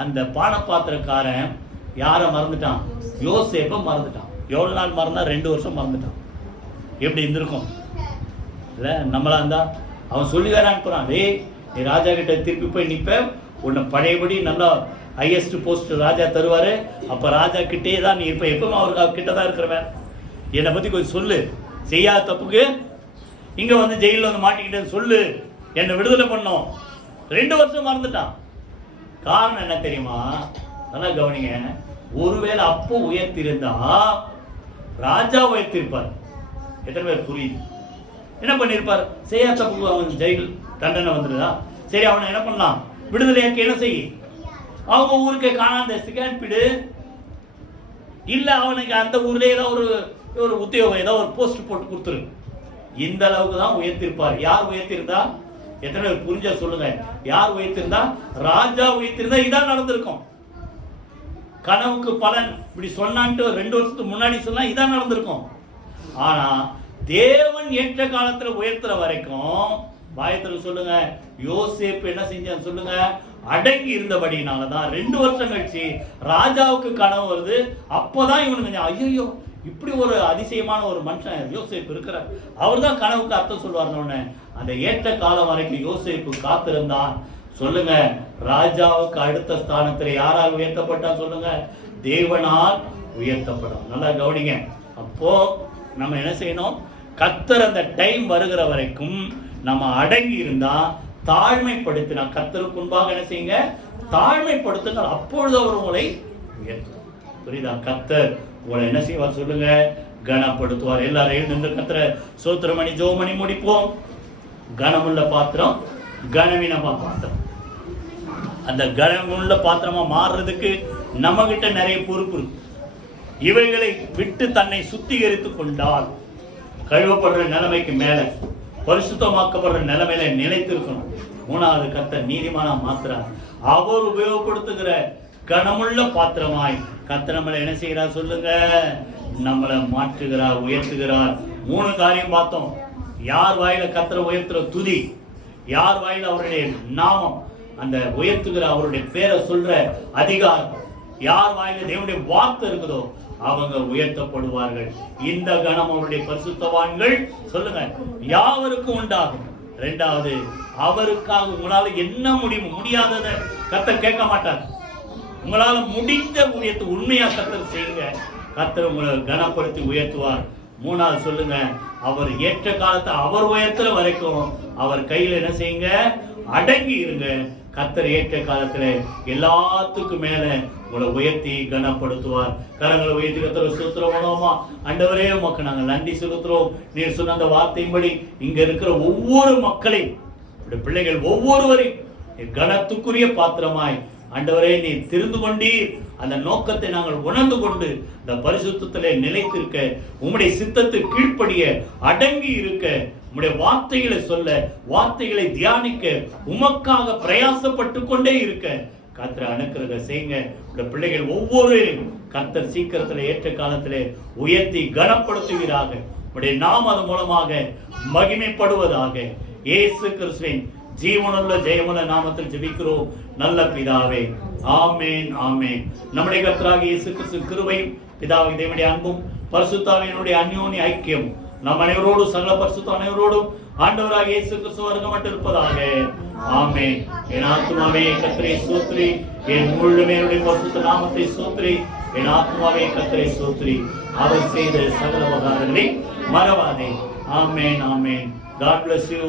அந்த பான பாத்திரக்காரன் யாரை மறந்துட்டான்? யோசேப்பை மறந்துட்டான். எவ்வளவு நாள் மறந்தா? 2 வருஷம் மறந்துட்டான். எப்படி இருந்திருக்கும் இல்ல? நம்மளா இருந்தா அவன் சொல்லி வேற அனுப்புறான், டேய் நீ ராஜா கிட்ட திருப்பி போய் நிப்ப, உன்னை பழையபடி நல்லா ஹையஸ்ட் போஸ்ட் ராஜா தருவாரு, அப்ப ராஜா கிட்டே தான் நீ இருப்ப, எப்பவும் அவருக்கு கிட்ட தான் இருக்கிறவன். என்னை பத்தி கொஞ்சம் சொல்லு, செய்யாத தப்புக்கு இங்க வந்து ஜெயிலில் வந்து மாட்டிக்கிட்டேன்னு சொல்லு, என்னை விடுதலை பண்ணோம். 2 வருஷம் மறந்துட்டான். காரணம் என்ன தெரியுமா? நல்லா கவனிங்க. ஒருவேளை அப்போ உயர்த்திருந்தா ராஜா உயர்த்திருப்பார். எத்தனை பேர் புரியுது? என்ன பண்ணிருப்பார்? செய்யா தப்புக்கு அவன் ஜெயில் தண்டனை வந்துடுதா? சரி, அவனை என்ன பண்ணலாம்? விடுதலையாக்கி என்ன செய்ய? அவங்க ஊருக்கு காணாந்த தேசத்துக்கு அனுப்பிடு. இல்ல அவனுக்கு அந்த ஊர்ல ஏதாவது ஒரு உத்தியோகம், ஏதாவது ஒரு போஸ்ட் போட்டு கொடுத்துரு. இந்த அளவுக்கு தான் உயர்த்திருப்பார். யார் உயர்த்திருந்தா? எத்தனை பேர் புரிஞ்சா சொல்லுங்க. யார் உயர்த்திருந்தா? ராஜா உயர்த்திருந்தா இதான் நடந்திருக்கும். கனவுக்கு பலன் இப்படி சொன்னான்ட்டு 2 வருஷத்துக்கு முன்னாடி சொன்னா இதான் நடந்திருக்கும். ஆனா தேவன் ஏற்ற காலத்துல உயர்த்துற வரைக்கும் பாயத்துல சொல்லுங்க, யோசேப்பு என்ன செஞ்சான்னு சொல்லுங்க, அடங்கி இருந்தபடினாலதான் 2 வருஷம் கழிச்சு ராஜாவுக்கு கனவு வருது. அப்பதான் இவனுக்கு ஐயோ இப்படி ஒரு அதிசயமான ஒரு மனுஷன் யோசேப்பு இருக்கிறார், அவர் தான் கனவுக்கு அர்த்தம் சொல்வார்னு. அந்த ஏற்ற காலம் வரைக்கும் யோசேப்பு காத்திருந்தான். சொல்லுங்க, ராஜாவுக்கு அடுத்த ஸ்தானத்துல யாரால் உயர்த்தப்பட்டா சொல்லுங்க? தேவனால் உயர்த்தப்படும். நல்லா கவனிங்க. அப்போ நம்ம என்ன செய்யணும்? கர்த்தர் அந்த டைம் வருகிற வரைக்கும் நம்ம அடங்கி இருந்தா, தாழ்மைப்படுத்தினா, கர்த்தருக்கு முன்பாக என்ன செய்யுங்க? தாழ்மைப்படுத்துங்கள், அப்பொழுது அவர் உங்களை உயர்த்துவார். புரியுதா? கர்த்தர் உங்களை என்ன செய்வார் சொல்லுங்க? கனப்படுத்துவார். எல்லாரையும் நின்று கர்த்தரை சோத்திரமணி ஜோமணி முடிப்போம். கனமுள்ள பாத்திரம், கனவீனமா பாத்திரம். அந்த கனமுள்ள பாத்திரமா மாறுறதுக்கு நம்ம கிட்ட நிறைய பொறுப்பு இருக்கு. இவைகளை விட்டு தன்னை சுத்திகரித்துக் கொண்டால் கழுவப்படுற நிலைமைக்கு மேல பரிசுத்தமாக்கப்படுற நிலைமையில நிலைத்திருக்கணும். 3வது, கர்த்தர் நீதிமானா மாத்திரார். அவர் உபயோகப்படுத்துகிற கனமுள்ள பாத்திரமாய் கர்த்தர் நம்மளை என்ன செய்கிறார் சொல்லுங்க? நம்மளை மாற்றுகிறார், உயர்த்துகிறார். 3 காரியம் பார்த்தோம். யார் வாயில கர்த்தரை உயர்த்துற துதி, யார் வாயில அவருடைய நாமம், அந்த உயர்த்துகிற அவருடைய பேரை சொல்ற அதிகாரம், யார் வாயில தேவனுடைய வார்த்தை இருக்குதோ அவங்க உயர்த்தப்படுவார்கள். இந்த கணம் அவருடைய பரிசுத்தவான்கள் சொல்லுங்க யாவருக்கும் உண்டாகும். 2வது, அவருக்காக உங்களால என்ன முடியாததை கர்த்தர் கேட்க மாட்டார். உங்களால முடிந்த ஊழியத்தை உண்மையா கர்த்தர் செய்யுங்க, கர்த்தர் உங்களை கனப்படுத்தி உயர்த்துவார். 3வது சொல்லுங்க, அவர் ஏற்ற காலத்தை அவர் உயர்த்துற வரைக்கும் அவர் கையில என்ன செய்யுங்க? அடங்கி இருங்க. கர்த்தர் ஏற்ற காலத்துல எல்லாத்துக்கும் மேல உங்களை உயர்த்தி கனப்படுத்துவார். கரங்களை உயர்த்தி கர்த்தரை ஸ்தோத்திரம் பண்ணுவோமா? ஆண்டவரே உமக்கு நாங்கள் நன்றி செலுத்துறோம். நீர் சொன்ன அந்த வார்த்தையின்படி இங்க இருக்கிற ஒவ்வொரு மக்களையும், பிள்ளைகள் ஒவ்வொருவரையும் கனத்துக்குரிய பாத்திரமாய் ஆண்டவரே நீர் தெரிந்து கொண்டீர். அந்த நோக்கத்தை நாங்கள் உணர்ந்து கொண்டு இந்த பரிசுத்தத்திலே நிலைத்திருக்க, உம்முடைய சித்தத்துக்கு கீழ்ப்படிய, அடங்கி இருக்க, உம்முடைய வார்த்தைகளை சொல்ல, வார்த்தைகளை தியானிக்க, உமக்காக பிரயாசப்பட்டு கொண்டே இருக்க கர்த்தர் அனுக்கிரகம் செய்யுங்க. இந்த பிள்ளைகள் ஒவ்வொருவரையும் கர்த்தர் சீக்கிரத்தில் ஏற்ற காலத்திலே உயர்த்தி கனப்படுத்துவீராக. உம்முடைய நாமம் அது மூலமாக மகிமைப்படுவதாக. இயேசு கிறிஸ்துவின் ஜீவனுள்ள ஜெயமுள்ள நாமத்தில் ஜெபிக்கிறோம் நல்ல பிதாவே. ஆமென், ஆமென். நம்முடைய கர்த்தராகிய இயேசு கிறிஸ்துவின் கிருபையும் பிதாவாகிய தேவனுடைய அன்பும் பரிசுத்தாவியினுடைய அந்யோன்ய ஐக்கியம் நம் அனைவரோடும், சகல பரிசுத்த அனைவரோடும் ஆண்டவராகிய இயேசு கிறிஸ்து வருகமட்டு இருப்பதாக. ஆமென். என் ஆத்துமாவே கர்த்தரை ஸ்தோத்திரி, என் முழுமே பரிசுத்த நாமத்தை ஸ்தோத்திரி. என் ஆத்துமாவே கர்த்தரை ஸ்தோத்திரி, அவர் செய்த சகல உபகாரங்களை மறவாதே. ஆமென், ஆமென். God bless you.